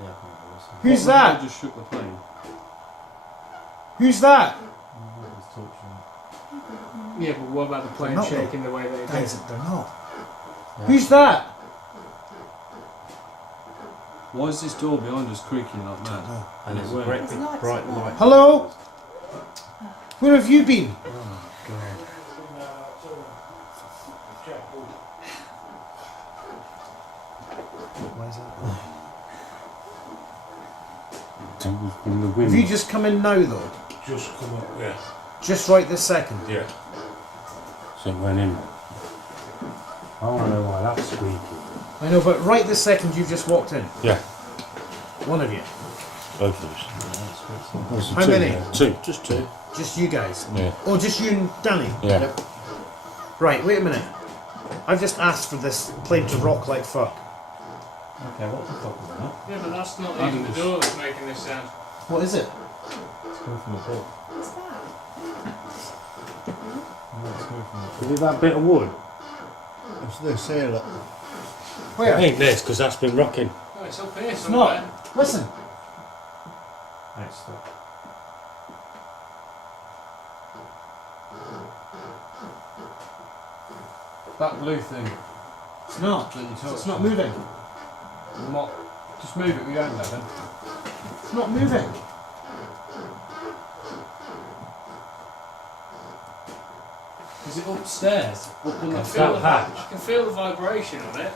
Yeah, I think it was. Who's What, that? I just shook the plane. Who's that? Yeah, but what about the plane not shaking the way that it Guys, is? they're not. Yeah. Who's that? Why is this door behind us creaking like that? And it's a Where? great There's big lights bright up there. light. Hello? Where have you been? Why is that? From the wind. Have you just come in now though? Just come up, yeah. Just right this second? Yeah. So it went in. I want to know why that's squeaky. I know, but right this second you've just walked in. Yeah. One of you. Both of us. There's How two many? there. Two. Just two. Just you guys? Yeah. Oh, just you and Danny? Yeah. Yep. Right, wait a minute. I've just asked for this plane to rock like fuck. Okay, what the fuck was that? Yeah, but that's not I even the didn't- door that's making this sound. What is it? It's coming from the door. What's that? No, it's coming from the door. Is it that bit of wood? What's this here? Look. Where? It ain't this, because that's been rocking. No, it's up here It's somewhere. not. Listen. Right, stop. That blue thing It's not. that you touched. It's not moving. Just move it with your hand, Evan. It's not moving. Is it upstairs? Up on I that feel flat the, hatch? I can feel the vibration on it.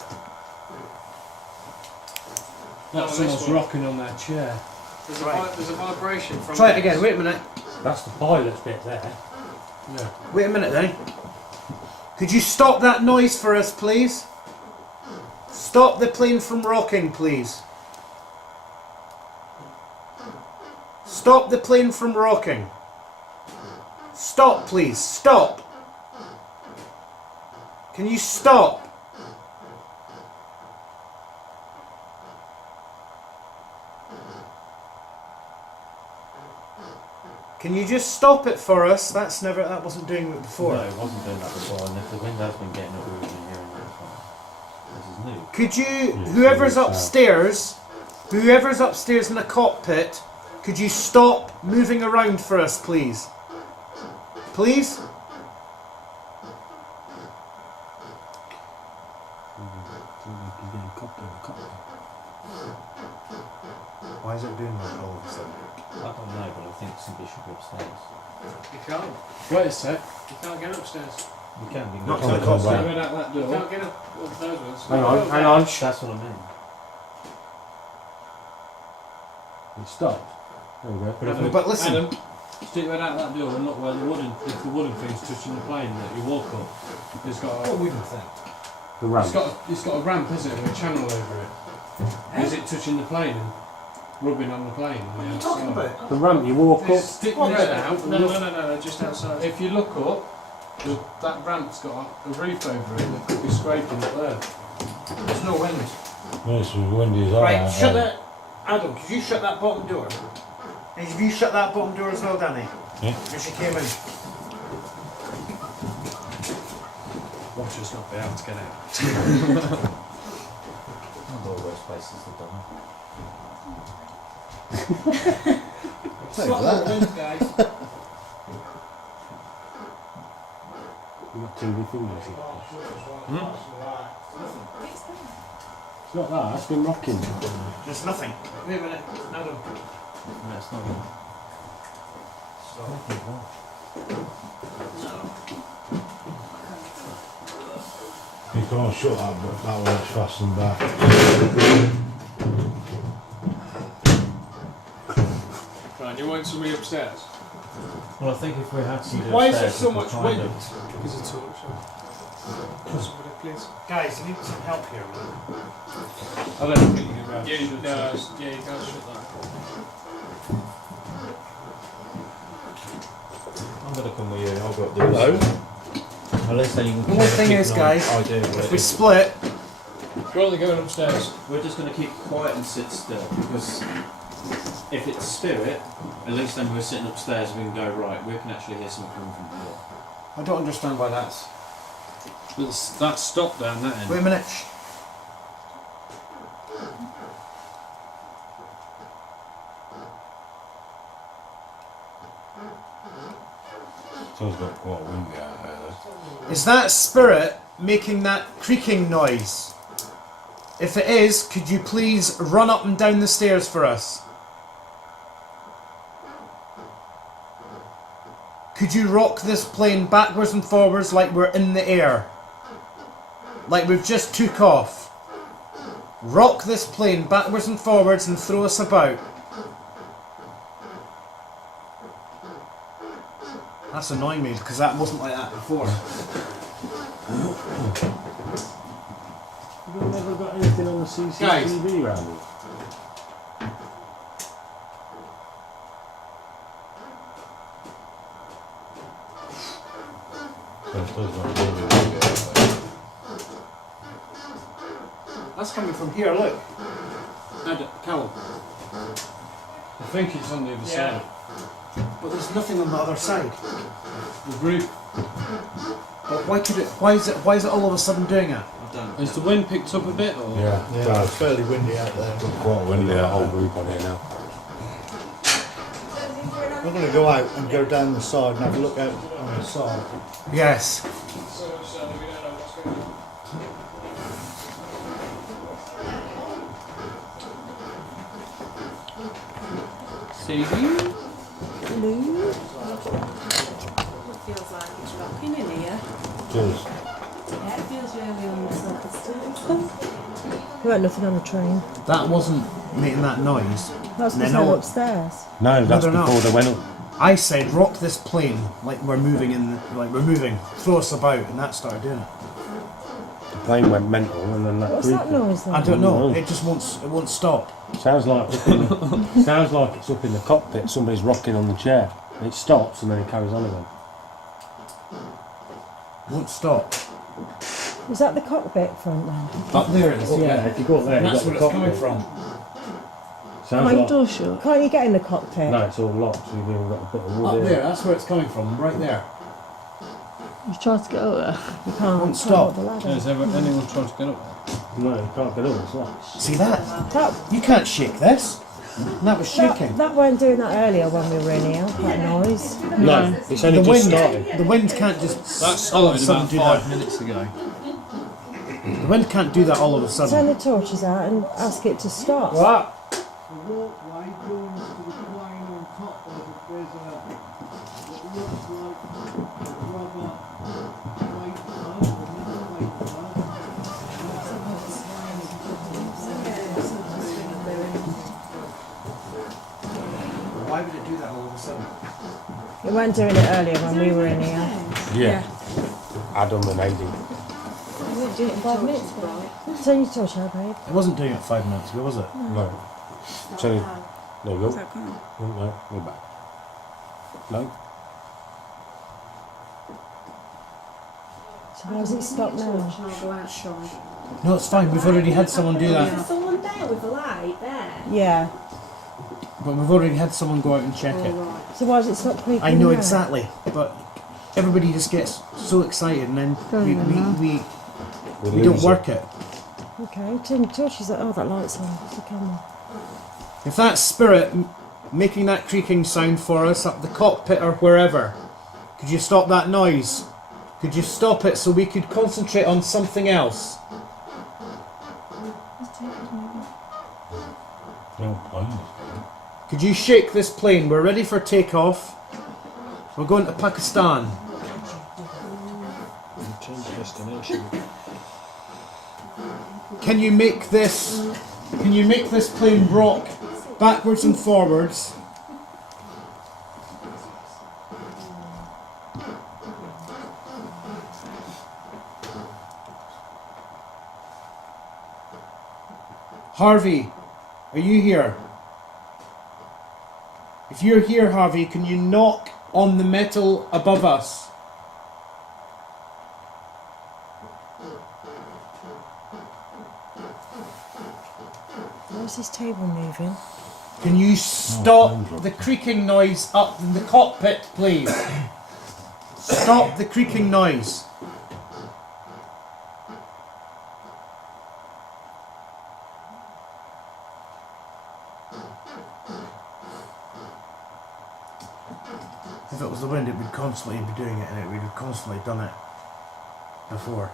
That's this someone's one. rocking on their chair. There's, Right. there's a vibration from Try it this. again. Wait a minute. That's the pilot's bit there. Yeah. Wait a minute then. Could you stop that noise for us, please? Stop the plane from rocking, please. Stop the plane from rocking. Stop, please. Stop. Can you stop? Can you just stop it for us? That wasn't doing it before. No, it wasn't doing that before, and if the wind has been getting up, we've been hearing that before. This is new. Could you, Yeah, whoever's so- whoever's upstairs in the cockpit, could you stop moving around for us, please? Please? Why is it doing that all of a sudden? I don't know, but I think somebody should be upstairs. You can't. Wait a sec. You can't get upstairs. We can be Not on the Go cockpit. out that You door. can't get up those ones. Hang on, hang on. That's what I mean. It stopped. There we go. But listen. Adam, stick your head out that door and look where if the wooden thing's touching the plane that you walk up. It's got What wooden thing? The ramp. It's got a ramp, isn't it, with a channel over it. Is it touching the plane and rubbing on the plane? What are you talking about? The ramp, you walk up. Stick your head out. And no, just outside. If you look up, that ramp's got a roof over it that could be scraping up there. There's no wind. Yes, it's windy as hell. Right, shut that. Adam, could you shut that bottom door? And have you shut that bottom door as well, Danny? Yeah. When she came in. Watch us not be able to get out. Not all those places have done Thanks for that. guys. You've got 2 big fingers. It's not that, it's been rocking. There's nothing. Wait a minute, Adam. No, it's not. You can't shut that, but that one's fastened back. Right, you want somebody upstairs? Well, I think if we had to do Why is there upstairs, so we could much kind wind? of- Because it's torch. Somebody, please. Guys, you need some help here, man. I don't think you can grab it. Yeah, you can't shut that. I'm going to come with you. I've got this. Hello. At least then you can The only thing is, guys, I do. if we split, You're only going upstairs. We're just going to keep quiet and sit still because if it's spirit, at least then we're sitting upstairs. We can go right. We can actually hear something coming from below. I don't understand why that's. That's stopped down that end. Wait a minute. So it's got quite windy out there. Is that spirit making that creaking noise? If it is, could you please run up and down the stairs for us? Could you rock this plane backwards and forwards like we're in the air? Like we've just took off. Rock this plane backwards and forwards and throw us about. That's annoying me because that wasn't like that before. You've never got anything on the CCTV around here? So it does not really windy out there. That's coming from here, look. Cowell. I think it's on the other side. But there's nothing on the other side. The roof. But why is it all of a sudden doing it? Has the wind picked up a bit? Or? Yeah, Yeah, it's fairly windy out there. quite windy, the whole group on here now. We're going to go out and go down the side and have a look out on the side. Yes. So we don't know what's going on. It feels like it's rocking in here. Cheers. Yeah, it feels really uncertain. You got nothing on the train. That wasn't making that noise. That's No, because no. they're upstairs. No, that's they're not. before they went up. I said rock this plane like we're moving throw us about, and that started doing it. The plane went mental and then that What's that creaking. noise then? I don't know. No. It just won't stop. Sounds like it's up in the cockpit. Somebody's rocking on the chair. It stops and then it carries on again. Won't stop. Is that the cockpit front then? Up there it is. Yeah, if you go up there, And you've that's got where the it's coming cockpit. from. Sounds Are you like... door shut? Can't you get in the cockpit? No, it's all locked, so you've even got a bit of wood Up here. there. That's where it's coming from. Right there. You tried to get over there. You can't. Won't stop. The ladder. Has anyone tried to get up there? No, you can't get over, it's locked. See that? That, You can't shake this. And that was shaking. that weren't doing that earlier when we were in here. That noise. No, it's only The just wind. started. The wind can't just That all of a started sudden about do 5 that. minutes ago. The wind can't do that all of a Turn sudden. the torches out and ask it to stop. What? The walkway joins to the plane on top of it. There's what looks like a rubber weight bar, another weight bar. why would it do that all of a sudden? You weren't doing it earlier when we were in here. Yeah. Adam and Aidy. You weren't doing it in 5 minutes, right? So you told her, babe. It wasn't doing it 5 minutes ago, was it? No. So, there we go. Is that gone? No, go back. No. So why does it stop now? And I'll go outside. No, it's fine. We've already had someone do that. There's someone there with the light there. Yeah. But we've already had someone go out and check it. So why does it stop creaking? I know now? exactly, but everybody just gets so excited and then we don't work it. Okay, until she's like, oh, that light's on. It's the camera. If that spirit making that creaking sound for us up the cockpit or wherever, could you stop that noise? Could you stop it so we could concentrate on something else? Could you shake this plane? We're ready for takeoff. We're going to Pakistan. Change destination. Can you make this plane rock backwards and forwards? Harvey, are you here? If you're here, Harvey, can you knock on the metal above us? Where's this table moving? Can you stop the creaking noise up in the cockpit, please? Stop the creaking noise. If it was the wind, it would constantly be doing it, and it would have constantly done it before.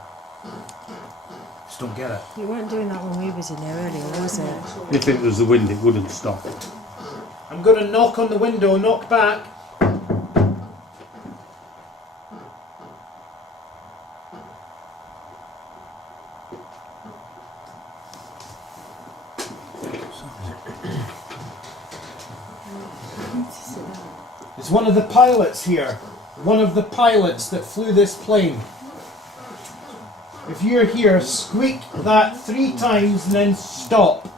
Just don't get it. You weren't doing that when we was in there earlier, was it? If it was the wind, it wouldn't stop. I'm going to knock on the window, knock back. It's one of the pilots here. One of the pilots that flew this plane. If you're here, squeak that 3 times and then stop.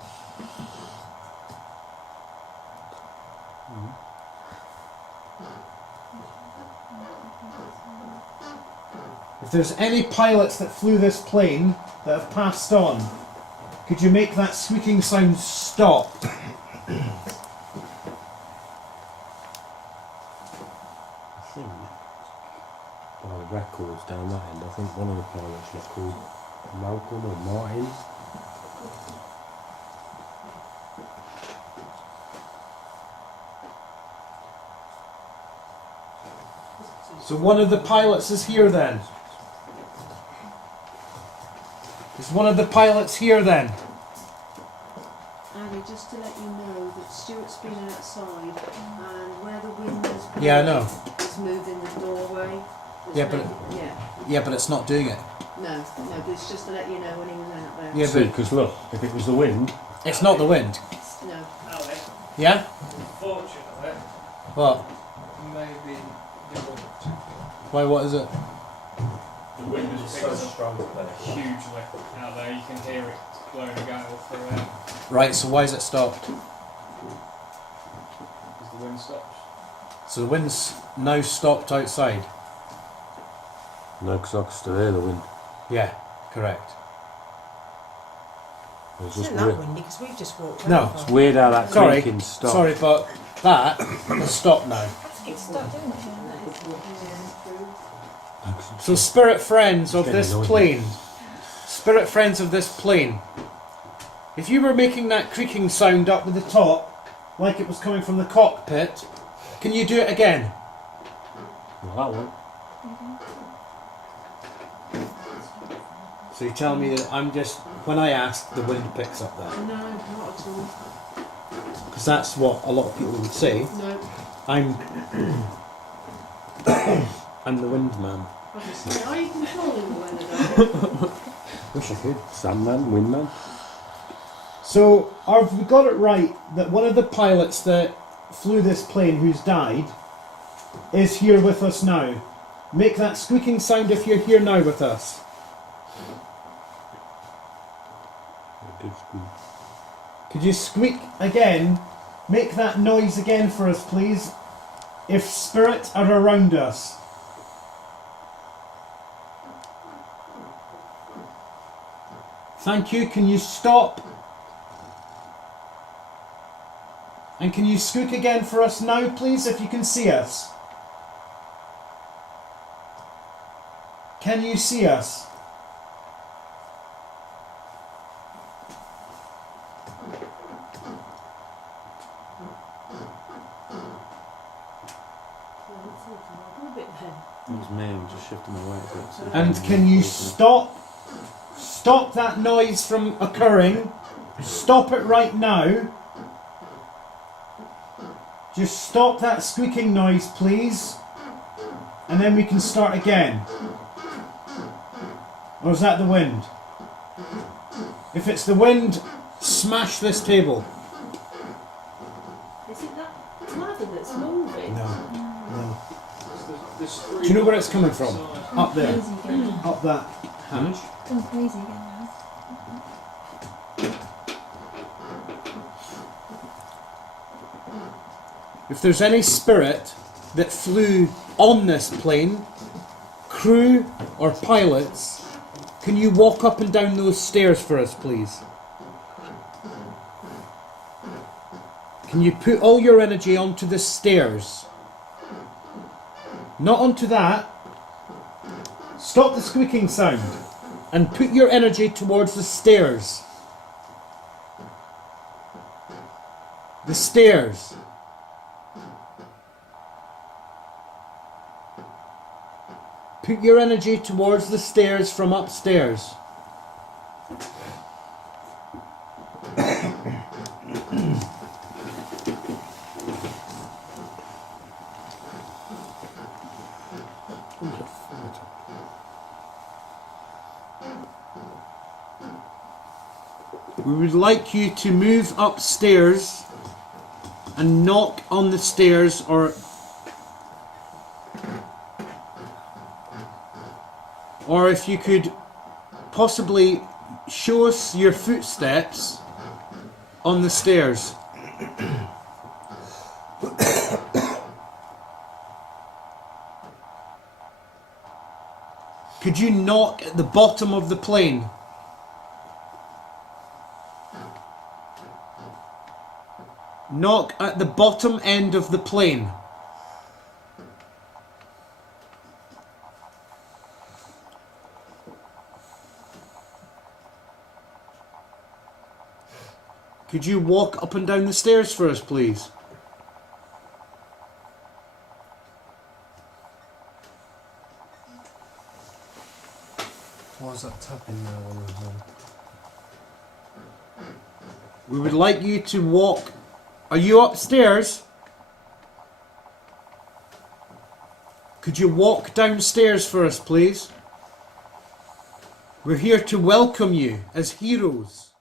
If there's any pilots that flew this plane that have passed on, could you make that squeaking sound stop? Records down that end. I think one of the pilots was called Malcolm or Martin. So one of the pilots is here then. Is one of the pilots here then? Andy, just to let you know that Stuart's been outside and where the wind is blowing, Yeah, I know. it's moving the doorway. Yeah, but yeah. but it's not doing it. No, but it's just to let you know when he was out there. Yeah, See, because look, if it was the wind, it's not the wind. No. Yeah? Unfortunately, What? maybe the wind. Why? What is it? The wind is so strong, hugely out there. You can hear it blowing a gale through air. Right. So why is it stopped? Because the wind stops. So the wind's now stopped outside. no, because I can still hear the wind. Yeah. Correct. It's It's just not weird. that windy because we've just walked No. over. It's weird how that Sorry. creaking stopped. Sorry, but that has stopped now. It's stopped doing it. So spirit friends of Getting this noisy. plane. Spirit friends of this plane. If you were making that creaking sound up at the top, like it was coming from the cockpit, can you do it again? Well, that one. So you tell me that I'm just, when I ask, the wind picks up there. No, not at all. Because that's what a lot of people would say. No. I'm I'm the wind man. Obviously. Are you controlling the weather though? Wish I could. Sandman, windman. So have we got it right that one of the pilots that flew this plane, who's died, is here with us now. Make that squeaking sound if you're here now with us. Could you squeak again? Make that noise again for us, please, if spirits are around us. Thank you. Can you stop? And can you squeak again for us now, please, if you can see us? Can you see us? It was me, I'm just shifting my weight a bit. So And can you stop that noise from occurring? Stop it right now. Just stop that squeaking noise, please. And then we can start again. Or is that the wind? If it's the wind, smash this table. Is it that ladder that's moving? No. Do you know where it's coming from? Up there. Crazy again. Up that hatch. Gone crazy again now. If there's any spirit that flew on this plane, crew or pilots, can you walk up and down those stairs for us, please? Can you put all your energy onto the stairs? Not onto that. Stop the squeaking sound and put your energy towards the stairs. The stairs. Put your energy towards the stairs from upstairs. We would like you to move upstairs and knock on the stairs, or if you could possibly show us your footsteps on the stairs. Could you knock at the bottom of the plane? Knock at the bottom end of the plane. Could you walk up and down the stairs for us, please? Why is that tapping now on the wall? We would like you to walk. Are you upstairs? Could you walk downstairs for us, please? We're here to welcome you as heroes.